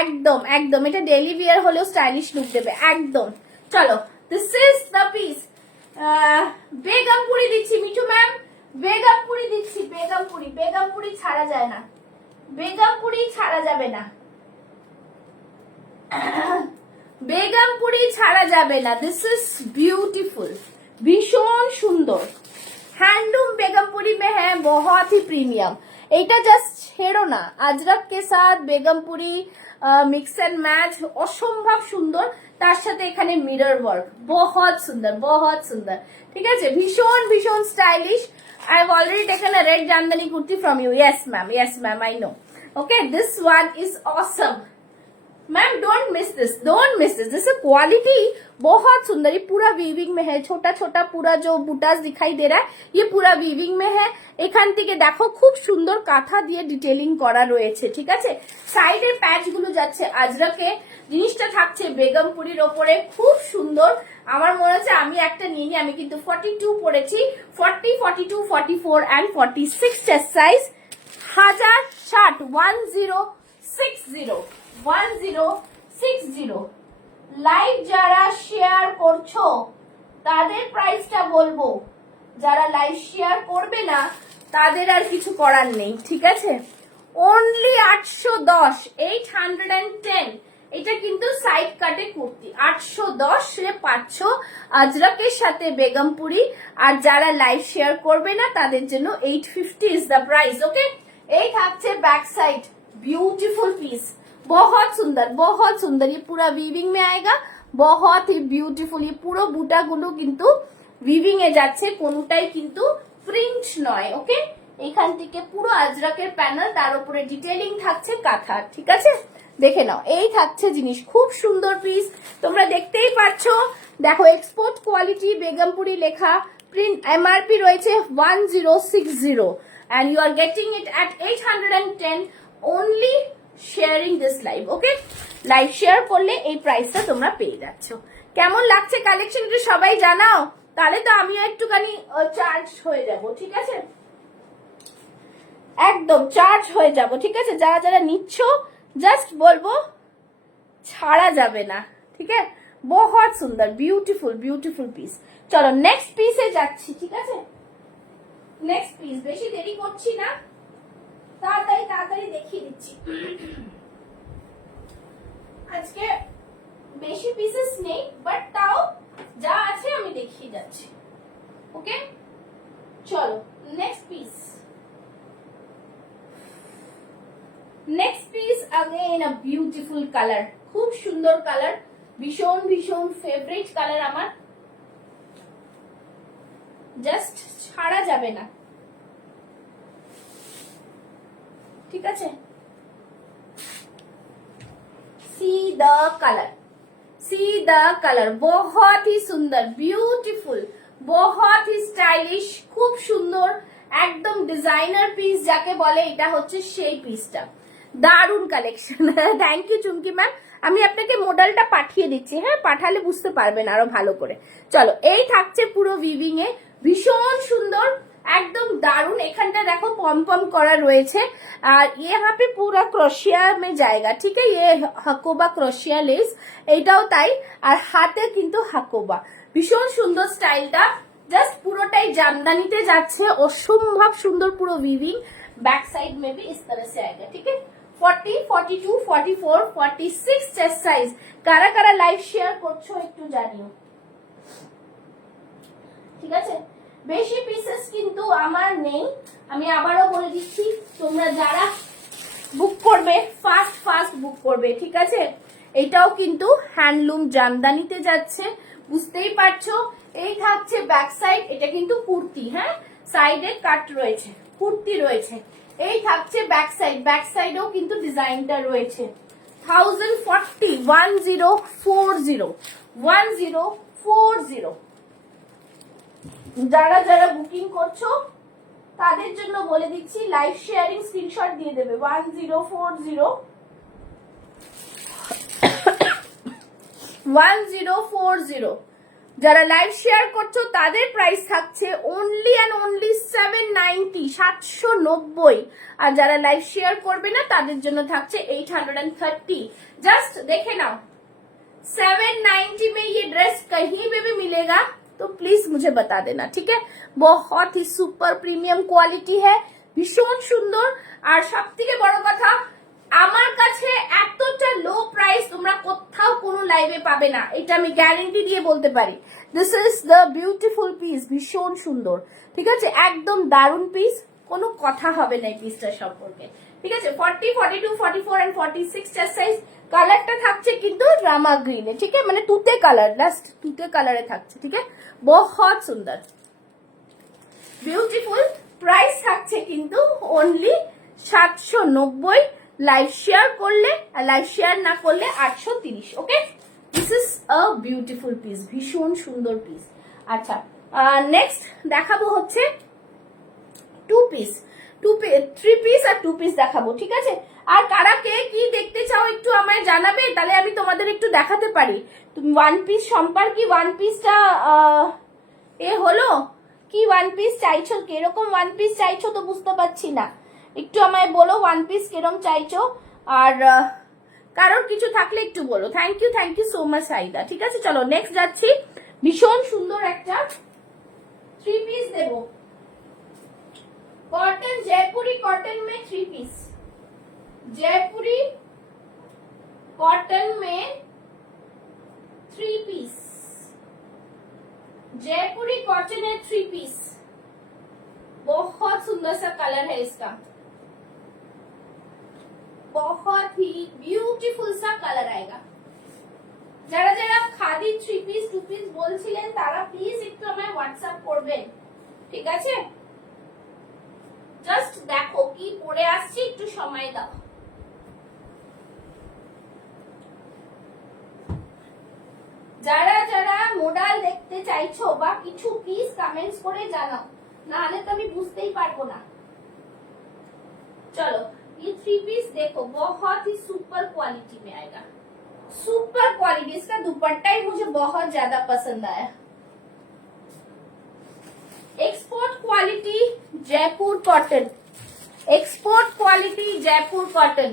একদম একদম। এটা ডেইলি ওয়্যার হলেও স্টাইলিশ লুক দেবে একদম। চলো this is the piece. Begumpuri দিচ্ছি মিঠু ম্যাম, বেগমপুরি দিচ্ছি, বেগমপুরি ছাড়া যায় না, বেগমপুরি ছাড়া যাবে না, বেগমপুরি ছাড়া যাবে না। দিস ইজ বিউটিফুল, ভীষণ সুন্দর। हैंडलूम बेगमपुरी में है, बहुत ही प्रीमियम। এটা জাস্ট ছেড়ো না, আজরক কে সাথ বেগমপুরি মিক্স এন্ড ম্যাচ, অসম্ভব সুন্দর। তার সাথে এখানে মিরর ওয়ার্ক, বহুত সুন্দর, বহুত সুন্দর, ঠিক আছে। ভীষণ ভীষণ stylish. I have already taken a red Jamdani kurti from you. Yes ma'am I know. Okay this one is awesome ma'am, don't miss this, this quality बहुत सुंदर। ये पूरा वीविंग में है, छोटा छोटा पूरा जो बुटास दिखाई दे रहा है ये पूरा वीविंग में है। এখান থেকে দেখো খুব সুন্দর কাঁথা দিয়ে ডিটেইলিং করা রয়েছে, ঠিক আছে। সাইডের প্যাচ গুলো যাচ্ছে আজরাকে, জিনিসটা থাকছে বেগমপুরির ওপরে, খুব সুন্দর। আমার মনে হচ্ছে আমি একটা নিয়ে নি, আমি কিন্তু 42 পরেছি, 40, 42, 44 and 46 চেস্ট সাইজ। 1060 1060 1060 লাইভ যারা শেয়ার করছো তাদের প্রাইসটা বলবো, যারা লাইভ শেয়ার করবে না তাদের আর কিছু করার নেই, ঠিক আছে। অনলি 810, 810। এটা কিন্তু সাইড কাটে কুর্তি, 810 এ পাচ্ছ আজরাকের সাথে বেগমপুরি। আর যারা লাইভ শেয়ার করবে না তাদের জন্য 850 ইজ দ্য প্রাইস, ওকে। এই থাকছে बैक साइड, ब्यूटीफुल पीस, बहुत सुंदर। ये पूरा वीविंग में आएगा, बहुत ही ब्यूटीफुल। ये পুরো বুটাগুলো কিন্তু উইভিং এ যাচ্ছে, কোনটাই কিন্তু প্রিন্ট নয়, ওকে। এখান থেকে পুরো আজরাকের প্যানেল, তার উপরে ডিটেইলিং থাকছে কাঁথা, ঠিক আছে। দেখে নাও, এই থাকছে জিনিস, খুব সুন্দর পিস, তোমরা দেখতেই পাচ্ছ। দেখো এক্সপোর্ট কোয়ালিটি, বেগমপুরি লেখা, প্রিন্ট, এমআরপি রয়েছে 1060 and you are getting it at 810 only sharing this live, okay? Live share করলে এই প্রাইসটা তোমরা পেয়ে যাচ্ছ। কেমন লাগছে কালেকশন সবাই জানাও, তাহলে তো আমিও একটুখানি চার্জ হয়ে যাব, ঠিক আছে, একদম চার্জ হয়ে যাব, ঠিক আছে। যারা যারা নিচ্ছ জাস্ট বলবো ছাড়া যাবে না, ঠিক আছে। বহুত সুন্দর, বিউটিফুল পিস। চলো নেক্সট পিসে যাচ্ছি, ঠিক আছে। নেক্সট পিস, বেশি দেরি করছি না, তাড়াতাড়ি দেখিয়ে দিচ্ছি। আজকে বেশি পিসেস নেই, বাট তাও যা আছে আমি দেখিয়ে যাচ্ছি, ওকে। চলো next piece. Next piece again a beautiful colour, খুব সুন্দর কালার, ভীষণ ফেভারিট কালার আমার, জাস্ট ছাড়া যাবে না, ঠিক আছে। सी द कलर, बहुत ही सुंदर, ब्यूटीफुल, बहुत ही स्टाइलिश, খুব সুন্দর, একদম ডিজাইনার পিস যাকে বলে, এটা হচ্ছে সেই পিসটা। দারুন collection, thank you Chumki ma'am. আমি আপনাকে মডেলটা পাঠিয়ে দিচ্ছি, হ্যাঁ, পাঠালে বুঝতে পারবেন আরো ভালো করে। চলো, এই থাকছে পুরো উইভিং এ, ভীষণ সুন্দর, একদম দারুন। এখানটা দেখো পম করা রয়েছে, আর यहाँ पे पूरा क्रोशिया में जाएगा, ठीक है। ये হাকোবা ক্রোশিয়া লেস, এটাও তাই, আর হাতে কিন্তু হাকোবা, ভীষণ সুন্দর স্টাইলটা, জাস্ট পুরোটাই জামদানিতে যাচ্ছে, অসম্ভব সুন্দর পুরো উইভিং। बैक साइड में भी इस तरह से आएगा, ठीक है। 40, 42, 44, 46 চেস্ট সাইজ। কারা কারা লাইভ শেয়ার করছো একটু জানিও, ঠিক আছে। বেশি পিসেস কিন্তু আমার নেই, আমি আবারও বলে দিচ্ছি, তোমরা যারা বুক করবে ফাস্ট বুক করবে, ঠিক আছে। এটাও কিন্তু হ্যান্ডলুম জামদানিতে যাচ্ছে, বুঝতেই পারছো। এই থাকছে ব্যাক সাইড, এটা কিন্তু কুর্তি, হ্যাঁ, সাইডে কাট রয়েছে, কুর্তি রয়েছে। এই থাকছে ব্যাক সাইডেও কিন্তু ডিজাইনটা রয়েছে। 1040, 1040। যারা যারা বুকিং করছো তাদের জন্য বলে দিচ্ছি, লাইভ শেয়ারিং স্ক্রিনশট দিয়ে দেবে, 1040। যারা লাইভ শেয়ার করছো তাদের প্রাইস থাকছে অনলি অ্যান্ড অনলি 790, 790। আর যারা লাইভ শেয়ার করবে না তাদের জন্য থাকছে 830। জাস্ট দেখে নাও, 790 में ये ड्रेस कहीं पे भी मिलेगा तो प्लीज मुझे बता देना, ठीक है। बहुत ही सुपर प्रीमियम क्वालिटी है, ভীষণ সুন্দর। আর সব থেকে বড় কথা, আমার কাছে এতটা লো প্রাইস তোমরা কোথাও কোনো লাইভে পাবে না, এটা আমি গ্যারান্টি দিয়ে বলতে পারি। This is the beautiful piece, ভীষণ সুন্দর, ঠিক আছে, একদম দারুন পিস, কোনো কথা হবে না এই পিসটার সম্পর্কে, ঠিক আছে। 40, 42, 44 এন্ড 46 চেস্ট সাইজ। কালারটা থাকছে কিন্তু রামা গ্রিনে, ঠিক আছে, মানে তুতে কালার, লাস্ট তুতে কালারে থাকছে, ঠিক আছে। বহুত সুন্দর, বিউটিফুল। প্রাইস থাকছে কিন্তু অনলি 790। লাইভ শেয়ার করলে, লাইভ শেয়ার না করলে 830, okay. This is a beautiful piece, ভীষণ সুন্দর পিস। আচ্ছা, নেক্সট দেখাবো হচ্ছে 2 পিস, 3 পিস আর 2 পিস দেখাবো, ঠিক আছে। আর কারা কে কি দেখতে চাও একটু আমায় জানাবে, তাহলে আমি তোমাদের একটু দেখাতে পারি। তুমি 1 পিস সম্পর্কে 1 পিসটা এ হলো কি, 1 পিস চাইছো, কিরকম 1 পিস চাইছো তো বুঝতে পারছি না, একটু আমায় বলো 1 পিস কিরকম চাইছো। আর কারোর কিছু থাকলে একটু বলো। Thank you so much Saida. ঠিক আছে, চলো নেক্সট যাচ্ছি। ভীষণ সুন্দর একটা 3 পিস দেবো, कॉटन जयपुरी कॉटन में 3 पीस, जयपुरी कॉटन में 3 पीस, जयपुरी कॉटन है 3 पीस। बहुत सुंदर सा कलर है इसका, बहुत ही ब्यूटीफुल सा कलर आएगा। যারা যারা খাদি 3 পিস 2 পিস বলছিলেন তারা প্লিজ একটু আমায় হোয়াটসঅ্যাপ করবেন, ঠিক আছে? জাস্ট দেখো কি পরে আসছি, একটু সময় দাও। যারা যারা মডেল দেখতে চাইছো বা কিছু প্লিজ কমেন্টস করে জানাও, না হলে তো আমি বুঝতেই পারবো না। चलो ये 3 पीस देखो, बहुत ही सुपर क्वालिटी में आएगा, सुपर क्वालिटी। इसका दुपट्टा ही मुझे बहुत ज्यादा पसंद आया। Export quality Jaipur cotton, export quality Jaipur cotton.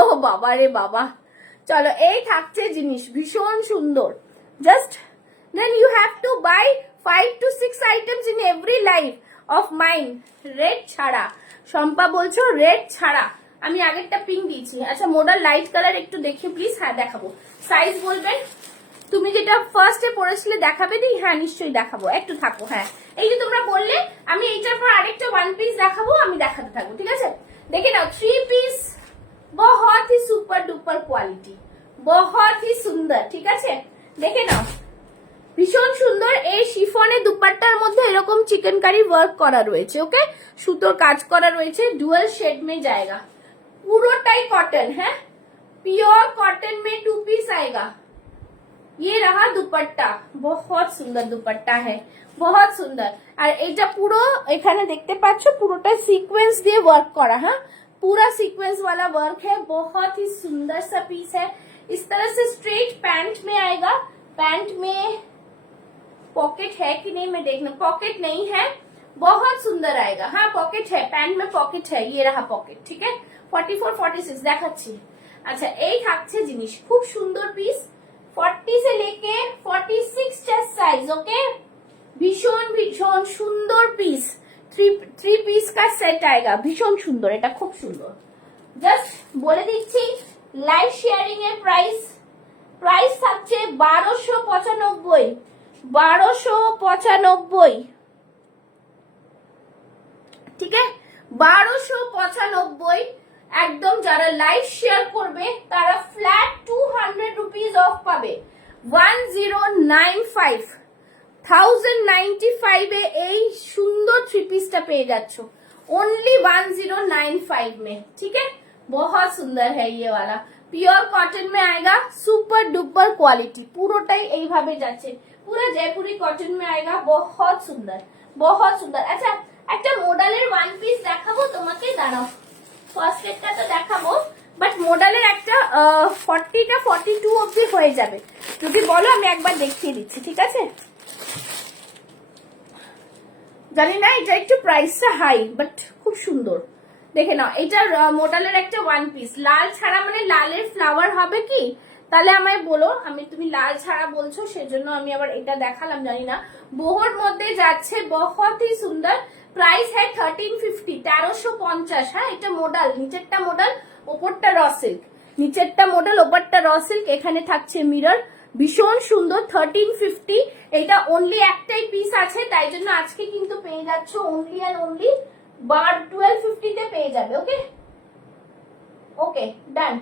ও বাবা রে বাবা, চলো এই থাকছে জিনিস ভীষণ সুন্দর। Just then you have to buy 5 to 6 items in every life of mine, red ছাড়া। শম্পা বলছো রেড ছাড়া, আমি আগেরটা পিঙ্ক দিয়েছি। আচ্ছা মডেল লাইট কালার একটু দেখি প্লিজ। হ্যাঁ দেখাবো, সাইজ বলবেন। তুমি যেটা ফার্স্টে পড়েছিলে দেখাবে দি? হ্যাঁ নিশ্চয়ই দেখাবো, একটু থাকো। হ্যাঁ এই যে তোমরা বললে, আমি এইটার পর আরেকটা 1 পিস দেখাবো, আমি দেখাতে থাকবো, ঠিক আছে? দেখে নাও 3 পিস, बहुत ही सुपर डुपर क्वालिटी, बहुत ही सुंदर, ঠিক আছে? দেখে নাও ভীষণ সুন্দর। এই শিফনের দুপাট্টার মধ্যে এরকম চিকেনকারি ওয়ার্ক করা রয়েছে, ওকে? সুতোর কাজ করা রয়েছে, ডুয়াল শেড में जाएगा, পুরোটাই কটন। হ্যাঁ प्योर कॉटन में 2 पीस आएगा। ये रहा दुपट्टा, बहुत सुंदर दुपट्टा है, बहुत सुंदर। আর এটা পুরো এখানে দেখতে পাচ্ছ পুরোটা সিকোয়েন্স দিয়ে ওয়ার্ক করা। হ্যাঁ पूरा सीक्वेंस वाला वर्क है, बहुत ही सुंदर सा पीस है। इस तरह से स्ट्रेट पैंट में आएगा। पैंट में पॉकेट है कि नहीं मैं देखना, पॉकेट नहीं है, बहुत सुंदर आएगा। हाँ पॉकेट है, पैंट में पॉकेट है, ये रहा पॉकेट, ठीक है? 44 46 দেখাচ্ছি। আচ্ছা এই থাকছে জিনিস, খুব সুন্দর পিস, 40 से लेके 46 চেস্ট সাইজ, ওকে? ভীষণ ভীষণ সুন্দর পিস, 3 पीस का सेट आएगा, भीषण सुंदर, এটা খুব সুন্দর। জাস্ট বলে দিচ্ছি লাইভ শেয়ারিং এর প্রাইস থাকছে 1295, 1295, ঠিক আছে? 1295 একদম। যারা লাইভ শেয়ার করবে তারা ফ্ল্যাট 200 রুপিস অফ পাবে। 1095 1095 এ এই সুন্দর 3 পিসটা পেয়ে যাচ্ছ, ओनली 1095 में, ठीक है? बहुत सुंदर है ये वाला, प्योर कॉटन में आएगा, सुपर डुपर क्वालिटी, পুরোটাই এইভাবে যাচ্ছে, পুরো জয়পুরি কটন में आएगा, बहुत सुंदर, बहुत सुंदर। আচ্ছা একটা মডেলের 1 পিস দেখাবো তোমাকে, দাঁড়াও। ফার্স্ট একটা তো দেখাবো, বাট মডেলের একটা 40টা 42 অবধি হয়ে যাবে, যদি বলো আমি একবার দেখিয়ে দিচ্ছি, ঠিক আছে? জানি না এটা একটু প্রাইসটা হাই, বাট খুব সুন্দর। দেখে নাও এটার মডেলের একটা 1 পিস, লাল ছাড়া, মানে লালের ফ্লাওয়ার হবে কি? তাহলে আমায় বলো, আমি তুমি লাল ছাড়া বলছো সেজন্য আমি আবার এটা দেখালাম, জানি না। बोहर মধ্যে যাচ্ছে, बहुत ही सुंदर। প্রাইস है 1350, 1350। হ্যাঁ এটা মডেল, নিচেরটা মডেল, ওপরটা র সিল্ক, নিচেরটা মডেল, ওপরটা র সিল্ক, এখানে থাকছে মিরর, ভীষণ সুন্দর। 1350, এটা অনলি একটাই পিস আছে, তাই জন্য আজকে কিন্তু পেয়ে যাচ্ছ অনলি এন্ড অনলি 1250 তে পেয়ে যাবে, ওকে? ওকে ডান,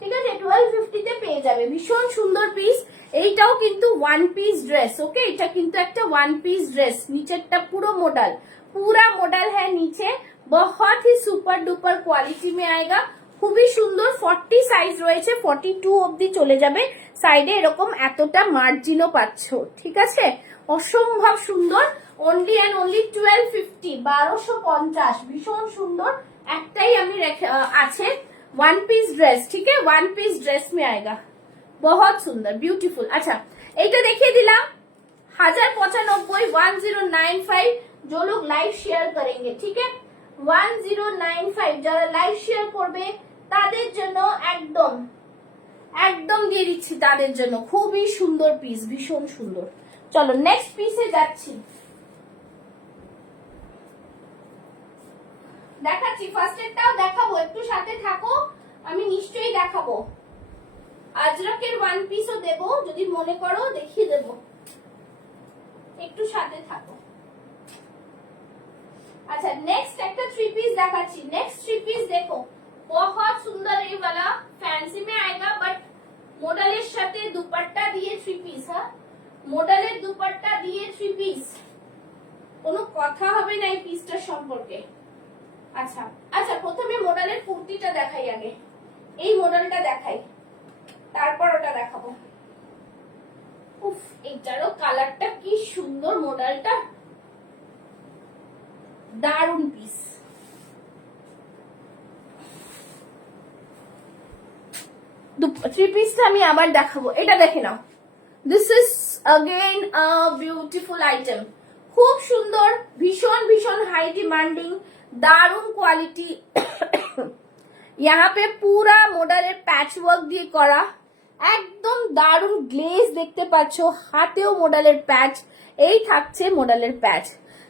ঠিক আছে? 1250 তে পেয়ে যাবে, ভীষণ সুন্দর পিস। এইটাও কিন্তু 1 পিস ড্রেস, ওকে? এটা কিন্তু একটা 1 পিস ড্রেস, নিচেরটা পুরো মডেল, पूरा मॉडल है नीचे, बहुत ही सुपर डुपर क्वालिटी में आएगा, খুবই সুন্দর। 40 সাইজ রয়েছে, 42 অবধি চলে যাবে। সাইডে এরকম এতটা মার্জিনও পাচ্ছ, ঠিক আছে? অসম্ভব সুন্দর। অনলি এন্ড অনলি 1250, 1250, ভীষণ সুন্দর। একটাই আমি আছে 1 পিস ড্রেস, ঠিক আছে? 1 পিস ড্রেস में आएगा, बहुत सुंदर ब्यूटीफुल। अच्छा এইটা দেখিয়ে দিলাম 1095, 1095, जो लोग लाइव शेयर करेंगे, ठीक है? 1095 যারা লাইভ শেয়ার করবে তাদের জন্য একদম একদম দিয়ে দিচ্ছি, তাদের জন্য খুবই সুন্দর পিস, ভীষণ সুন্দর। চলো নেক্সট পিসে যাচ্ছি, দেখাচ্ছি। ফার্স্ট এরটাও দেখাবো, একটু সাথে থাকো, আমি নিশ্চয়ই দেখাবো। আজরাকের ওয়ান পিসও দেবো, যদি মনে করো দেখিয়ে দেবো, একটু সাথে থাকো। अच्छा नेक्स्ट একটা थ्री पीस দেখাচ্ছি। नेक्स्ट थ्री पीस देखो बहुत सुंदर ये वाला फैंसी में आएगा, बट মডেলের সাথে দুপাট্টা দিয়ে থ্রি পিস। হ্যাঁ, মডেলের দুপাট্টা দিয়ে থ্রি পিস, কোনো কথা হবে না এই পিসটার সম্পর্কে। আচ্ছা আচ্ছা, প্রথমে মডেলের কুর্তিটা দেখাই, আগে এই মডেলটা দেখাই, তারপর ওটা দেখাবো। উফ, এইটারও কালারটা কি সুন্দর, মডেলটা দারুন পিস। থ্রি পিসটা আমি আবার দেখাবো, এটা দেখে নাও। This is again a beautiful item, খুব সুন্দর, ভীষণ ভীষণ হাই ডিমান্ডিং, দারুন কোয়ালিটি। यहाँ पे पूरा মডেলের প্যাচ ওয়ার্ক দিয়ে করা, একদম দারুন গ্লেজ দেখতে পাচ্ছো, হাতেও মডেলের প্যাচ, এই থাকছে মডেলের প্যাচ।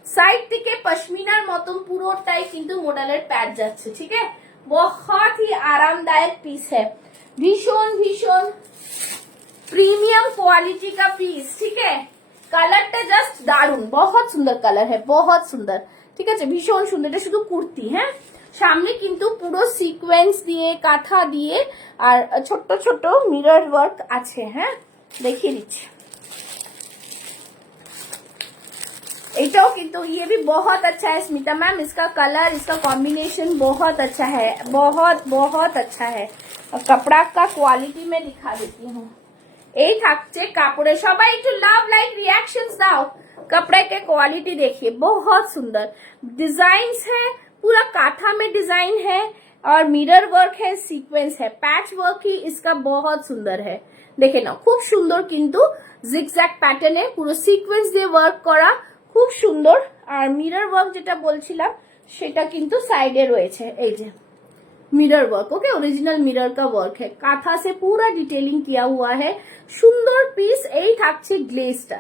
साइड থেকে पश्मीनार মতন পুরোটাই কিন্তু মডেলের প্যাচ যাচ্ছে, ঠিক है। बहुत ही आरामदायक पीस है, भीषण भीषण प्रीमियम क्वालिटी का पीस, ठीक है। কালারটা জাস্ট দারুন, बहुत সুন্দর কালার है, बहुत সুন্দর, ঠিক আছে, ভীষণ সুন্দর। এটা শুধু কুর্তি, হ্যাঁ, সামনে কিন্তু পুরো সিকোয়েন্স দিয়ে কাঁথা দিয়ে আর ছোট ছোট মিরর ওয়ার্ক আছে, হ্যাঁ, দেখিয়ে দিচ্ছি। एटाओ किंतु ये भी बहुत अच्छा है स्मिता मैम, इसका कलर, इसका कॉम्बिनेशन बहुत अच्छा है, बहुत बहुत अच्छा है। और कपड़ा का क्वालिटी में दिखा देती हूँ। এই থাকছে কাপড়ে, সবাই একটু লাভ লাইক রিएक्शंस দাও। कपड़े के क्वालिटी देखिए, बहुत सुंदर डिजाइन्स है, पूरा काथा में डिजाइन है और मिरर वर्क है, सीक्वेंस है, पैच वर्क ही इसका बहुत सुंदर है। देखे ना, खूब सुंदर किंतु जिगजैग पैटर्न है, पूरा सीक्वेंस দিয়ে ওয়ার্ক করা, খুব সুন্দর। আর মিরর ওয়ার্ক যেটা বলছিলাম সেটা কিন্তু সাইডে রয়েছে, এই যে mirror work, okay, original mirror का वर्क है, काथा से पूरा डिटेलिंग किया हुआ है, সুন্দর পিস। এই থাকছে গ্লেজটা,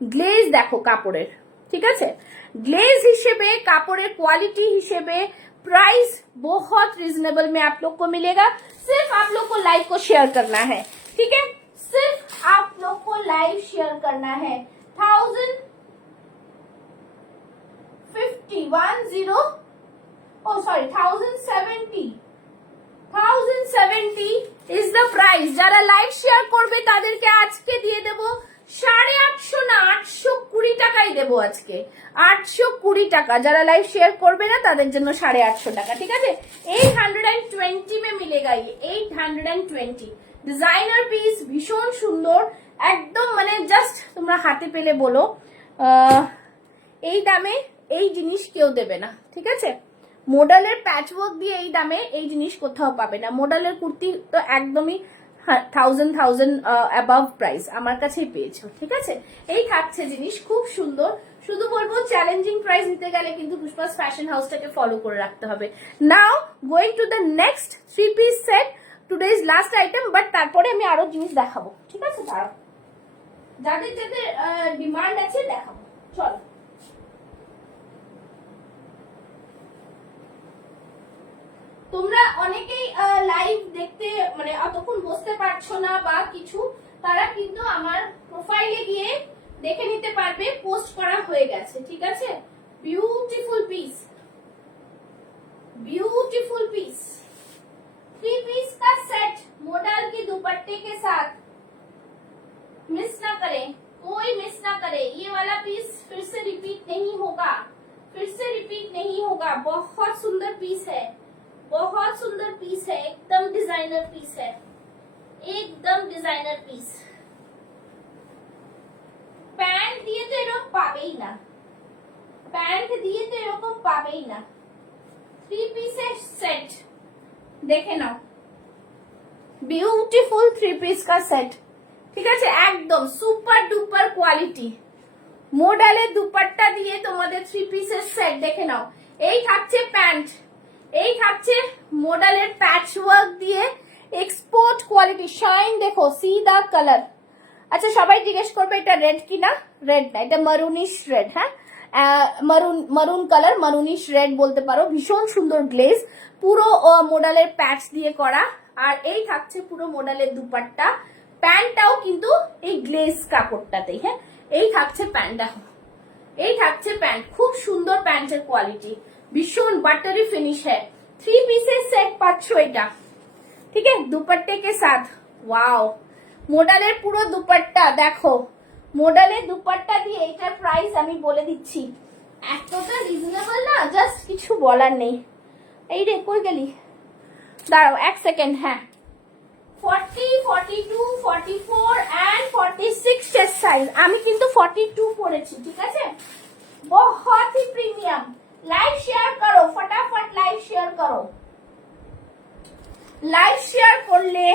গ্লেজ দেখো কাপড়ের, ঠিক আছে, গ্লেজ হিসেবে কাপড়ের কোয়ালিটি হিসেবে प्राइस बहुत रिजनेबल में आप लोग को मिलेगा। सिर्फ आप लोग को लाइव को शेयर करना है, ठीक है, सिर्फ आप लोग को लाइव शेयर करना है। 1070 is the price। যারা লাইভ শেয়ার করবে তাদেরকে আজকে দিয়ে দেব 850 না 820 টাকাই দেবো আজকে, 820 টাকা। যারা লাইভ শেয়ার করবে না তাদের জন্য 850 টাকা, ঠিক আছে। 820 में मिलेगा ये, 820 ডিজাইনার পিস, ভীষণ সুন্দর একদম, মানে জাস্ট তোমরা হাতে পেলে বলো এই দামে এই জিনিস কেউ দেবে না, ঠিক আছে। মডেলের প্যাচওয়ার্ক দিয়ে এই দামে এই জিনিস কোথাও পাবে না। মডেলের কুর্তি তো একদমই 1000 অ্যাবাভ প্রাইস আমার কাছেই পেয়েছো, ঠিক আছে। এই থাকছে জিনিস, খুব সুন্দর। শুধু বলবো চ্যালেঞ্জিং প্রাইস নিতে গেলে কিন্তু পুষ্পাস ফ্যাশন হাউসটাকে ফলো করে রাখতে হবে। Now going to the next three piece set, today's last item, but তারপরে আমি আরো জিনিস দেখাবো, ঠিক আছে। দাঁড়াও, যাদের যাদের ডিমান্ড আছে দেখাবো, চলো। তোমরা অনেকেই লাইভ দেখতে মানে অতক্ষণ বসতে পারছো না বা কিছু, তারা কিন্তু আমার প্রোফাইলে গিয়ে দেখে নিতে পারবে, পোস্ট করা হয়ে গেছে, ঠিক আছে। Beautiful piece, beautiful piece, three piece का सेट मॉडल की दुपट्टे के साथ, मिस ना करें, कोई मिस ना करे। ये वाला पीस फिर से रिपीट नहीं होगा, फिर से रिपीट नहीं होगा। बहुत सुंदर पीस है, बहुत सुंदर पीस है, एकदम डिजाइनर पीस है, एकदम डिजाइनर पीस। প্যান্ট দিয়ে তো এরকম পাবেই না, প্যান্ট দিয়ে তো এরকম পাবেই না। থ্রি পিসের সেট দেখে নাও, বিউটিফুল থ্রি পিস का सेट, ঠিক আছে, একদম সুপার ডুপার কোয়ালিটি। মডেলের দুপাট্টা দিয়ে তোমাদের থ্রি পিসের সেট দেখে নাও। এই থাকছে প্যান্ট, এই থাকছে মডেলের প্যাচ ওয়ার্ক দিয়ে এক্সপোর্ট কোয়ালিটি। শাইন দেখো, সি দা কালার। আচ্ছা সবাই জিজ্ঞেস করবে এটা রেড কিনা, রেড না, এটা মারুনিশ রেড। হ্যাঁ, মারুন কালার, মারুনিশ রেড বলতে পারো। ভীষণ সুন্দর গ্লেজ, পুরো মডেলের প্যাচ দিয়ে করা। আর এই থাকছে পুরো মডেলের দুপাট্টা, প্যান্টটাও কিন্তু এই গ্লেজ কাপড়টাতেই। হ্যাঁ, এই থাকছে প্যান্টটা, এই থাকছে প্যান্ট। খুব সুন্দর প্যান্টের কোয়ালিটি, ভীষণ বাটারি ফিনিশ। হ্যাঁ, 3 পিসের সেট পাচ্ছ এটা, ঠিক আছে, দুপাট্टे के साथ। ওয়াও, মডেলের পুরো দুপাট্টা দেখো, মডেলের দুপাট্টা দিয়ে এটার প্রাইস আমি বলে দিচ্ছি, এতটা রিজনেবল না, জাস্ট কিছু বলার নেই। এই রে কই গেলি, দাঁড়াও এক সেকেন্ড। হ্যাঁ, 40, 42, 44 and 46 চেস্ট সাইজ। আমি কিন্তু 42 পরেছি, ঠিক আছে। बहुत ही প্রিমিয়াম। লাইভ শেয়ার করো ফটাফট, লাইভ শেয়ার করো। লাইভ শেয়ার করলে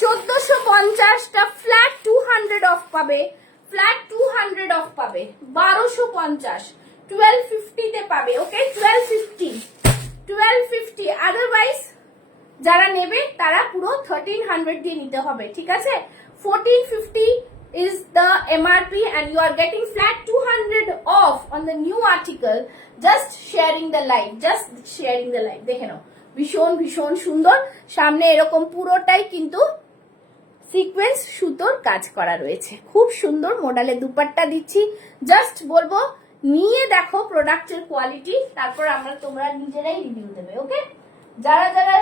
1450টা ফ্ল্যাট 200 অফ পাবে, ফ্ল্যাট 200 অফ পাবে। 1250 1250 তে পাবে। ওকে, 1250 আদারওয়াইজ যারা নেবে তারা পুরো 1300 দিয়ে নিতে হবে, ঠিক আছে। 1450 is the MRP and you are getting flat 200 off on the new article. Just sharing the live, just sharing the live। দেখে নাও, ভীষণ ভীষণ সুন্দর। সামনে এরকম পুরোটাই কিন্তু সিকোয়েন্স সুতোর কাজ করা রয়েছে, খুব সুন্দর মডেলের দুপাট্টা দিচ্ছি। জাস্ট বলবো নিয়ে দেখো প্রোডাক্টের কোয়ালিটি, তারপর তোমরা নিজেরাই রিভিউ দেবে। ওকে, যারা যারা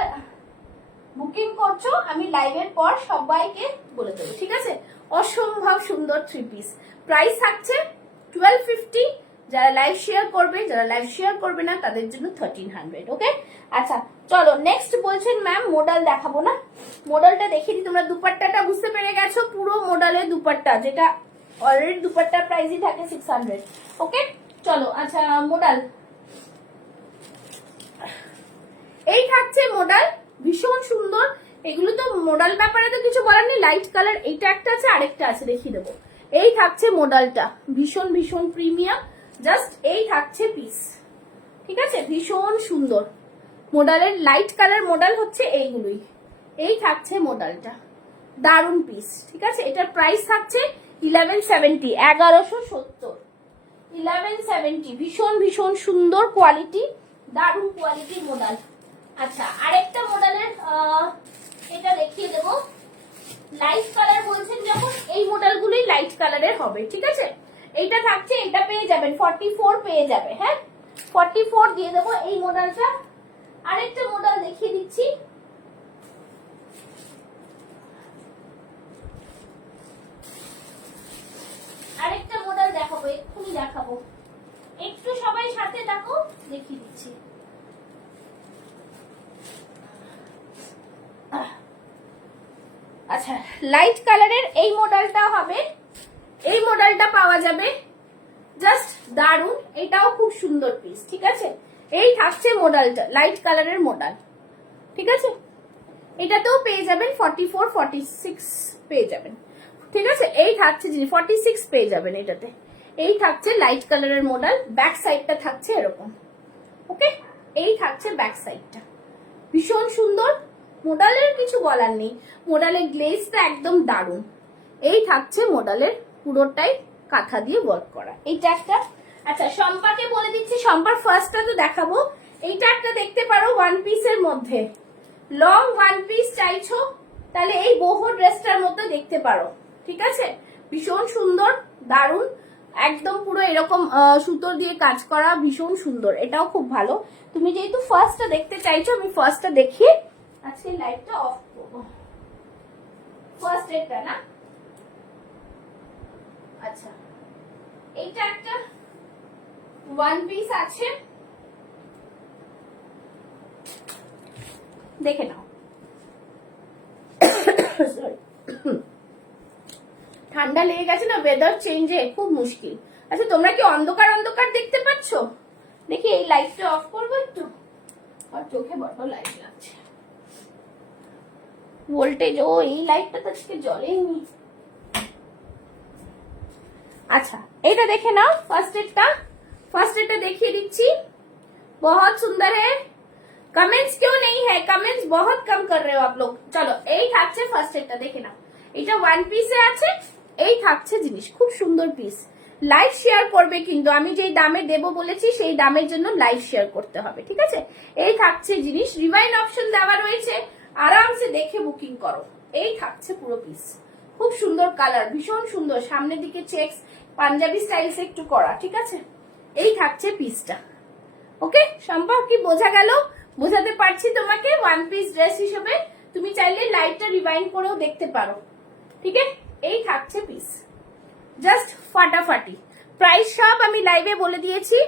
বুকিং করছো আমি লাইভের পর সবাইকে বলে দেবো, ঠিক আছে। অসম্ভব সুন্দর 3 পিস, প্রাইস থাকছে 1250। যারা লাইভ শেয়ার করবে, যারা লাইভ শেয়ার করবে না তাদের জন্য 1300। ওকে, আচ্ছা চলো নেক্সট। বলছেন ম্যাম মডেল দেখাবো না, মডেলটা দেখিয়ে দিই। তোমরা দুপাট্টাটা বুঝতে পেরে গেছো, পুরো মডেলের দুপাট্টা, যেটা অলরেডি দুপাট্টার প্রাইসই থাকে 600। ওকে চলো, আচ্ছা মডেল এই থাকছে মডেল, ভীষণ সুন্দর। এগুলো তো মডেল ব্যাপারে তো কিছু বলার নেই। লাইট কালার এইটা একটা আছে, আরেকটা আছে, দেখিয়ে দেবো। এই থাকছে মডেলটা, ভীষণ ভীষণ প্রিমিয়াম। জাস্ট এই থাকছে পিস, ঠিক আছে, ভীষণ সুন্দর মডেলের লাইট কালার মডেল হচ্ছে এইগুলোই। এই থাকছে মডেলটা, দারুন পিস, ঠিক আছে। এটার প্রাইস থাকছে 1170, 1170, 1170। ভীষণ ভীষণ সুন্দর কোয়ালিটি, দারুন কোয়ালিটির মডেল। আচ্ছা আরেকটা মডেলের এটা দেখিয়ে দেবো। লাইট কালার বলছেন যখন, এই মডেলগুলোই লাইট কালারের হবে, ঠিক আছে। এইটা থাকছে, এটা পেয়ে যাবেন 44 পেয়ে যাবে। হ্যাঁ, 44 দিয়ে দেবো এই মডেলটা। আরেকটা মডেল দেখিয়ে দিচ্ছি, আরেকটা মডেল দেখাবো, এক্ষুনি দেখাবো, একটু সবাই সাথে থাকো, দেখিয়ে দিচ্ছি। আচ্ছা লাইট কালারের এই মডেলটা হবে, এই মডেলটা পাওয়া যাবে, জাস্ট দারুন। এটাও খুব সুন্দর পিস, ঠিক আছে। এই থাকছে মডেলটা, লাইট কালারের মডেল, ঠিক আছে। এটাতেও পেয়ে যাবেন 44, 46 পেয়ে যাবেন, ঠিক আছে। এই থাকছে 46 পেয়ে যাবেন এটাতে। এই থাকছে লাইট কালারের মডেল, ব্যাক সাইডটা থাকছে এরকম। ওকে, এই থাকছে ব্যাক সাইডটা, ভীষণ সুন্দর। মডেলের কিছু বলার নেই, মডেলের গ্লেজটা একদম দারুন। এই থাকছে মডেলের পুরোটাই কাঁথা দিয়ে ওয়ার্ক করা। এইটা একটা। আচ্ছা শম্পাকে বলে দিচ্ছি, শম্পার ফার্স্টটা তো দেখাবো। এইটা একটা দেখতে পারো, ওয়ান পিসের মধ্যে লং ওয়ান পিস চাইছো তাহলে এই বহু ড্রেসটার মধ্যে দেখতে পারো, ঠিক আছে। ভীষণ সুন্দর, দারুন, একদম পুরো এরকম সুতোর দিয়ে কাজ করা, ভীষণ সুন্দর। এটাও খুব ভালো। তুমি যেহেতু ফার্স্টটা দেখতে চাইছো, আমি ফার্স্টটা দেখিয়ে আজকে লাইটটা অফ করবো। ফার্স্ট এটা না, আচ্ছা এইটা একটা ওয়ান পিস আছে, দেখে নাও। ঠান্ডা লেগে গেছে না, ওয়েদার চেঞ্জে খুব মুশকিল। আচ্ছা তোমরা কি অন্ধকার অন্ধকার দেখতে পাচ্ছ? দেখি এই লাইটটা অফ করবো একটু, আর চোখে বড় লাইট লাগছে, ভোল্টেজ। ও এই লাইটটা তো আজকে জ্বলেই নি। আচ্ছা এইটা দেখে নাও, ফার্স্ট এডটা দেখিয়ে দিচ্ছি। बहुत सुंदर है। कमेंट्स क्यों नहीं है? कमेंट्स बहुत कम कर रहे हो आप लोग। चलो এই থাকছে ফার্স্ট এটা দেখে নাও, এটা ওয়ান পিসে আছে, এই থাকছে জিনিস, খুব সুন্দর পিস। লাইভ শেয়ার করবে কিন্তু, আমি যেই দামে দেবো বলেছি সেই দামের জন্য লাইভ শেয়ার করতে হবে, ঠিক আছে? এই থাকছে জিনিস, রিভাইন্ড অপশন দেওয়া রয়েছে, আরামসে দেখে বুকিং করো। এই থাকছে পুরো পিস, খুব সুন্দর কালার, ভীষণ সুন্দর, সামনের দিকে চেকস পাঞ্জাবি স্টাইলস একটু করা, ঠিক আছে? এই থাকছে পিসটা। ওকে সম্ভব কি বোঝা গেল? বোঝাতে পারছি তোমাকে? ওয়ান পিস ড্রেস হিসেবে তুমি চাইলে লাইটটা রিভাইন্ড করেও দেখতে পারো, ঠিক আছে? এই থাকছে পিস, জাস্ট ফাটাফাটি। প্রাইস সব আমি লাইভে বলে দিয়েছি,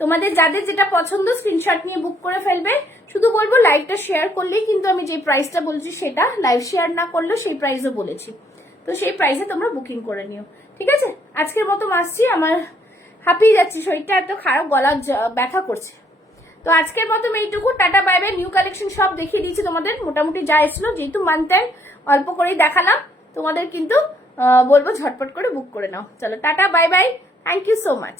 তোমাদের যাদের যেটা পছন্দ স্ক্রিনশট নিয়ে বুক করে ফেলবে। শুধু বলবো লাইভটা শেয়ার করলেই কিন্তু আমি যে প্রাইসটা বলছি সেটা, লাইভ শেয়ার না করলেও সেই প্রাইসও বলেছি, তো সেই প্রাইসে তোমরা বুকিং করে নিও, ঠিক আছে? আজকের মতো আসছি, আমার হাঁপিয়ে যাচ্ছি, শরীরটা এত খারাপ, গলা ব্যথা করছে। তো আজকের মতো এইটুকু, tata bye by. New collection সব দেখিয়ে দিয়েছি তোমাদের, মোটামুটি যা এসলো, যেহেতু মান্থ এন্ড অল্প করেই দেখালাম তোমাদের, কিন্তু বলবো ঝটপট করে বুক করে নাও। চলো টাটা bye bye, thank you so much.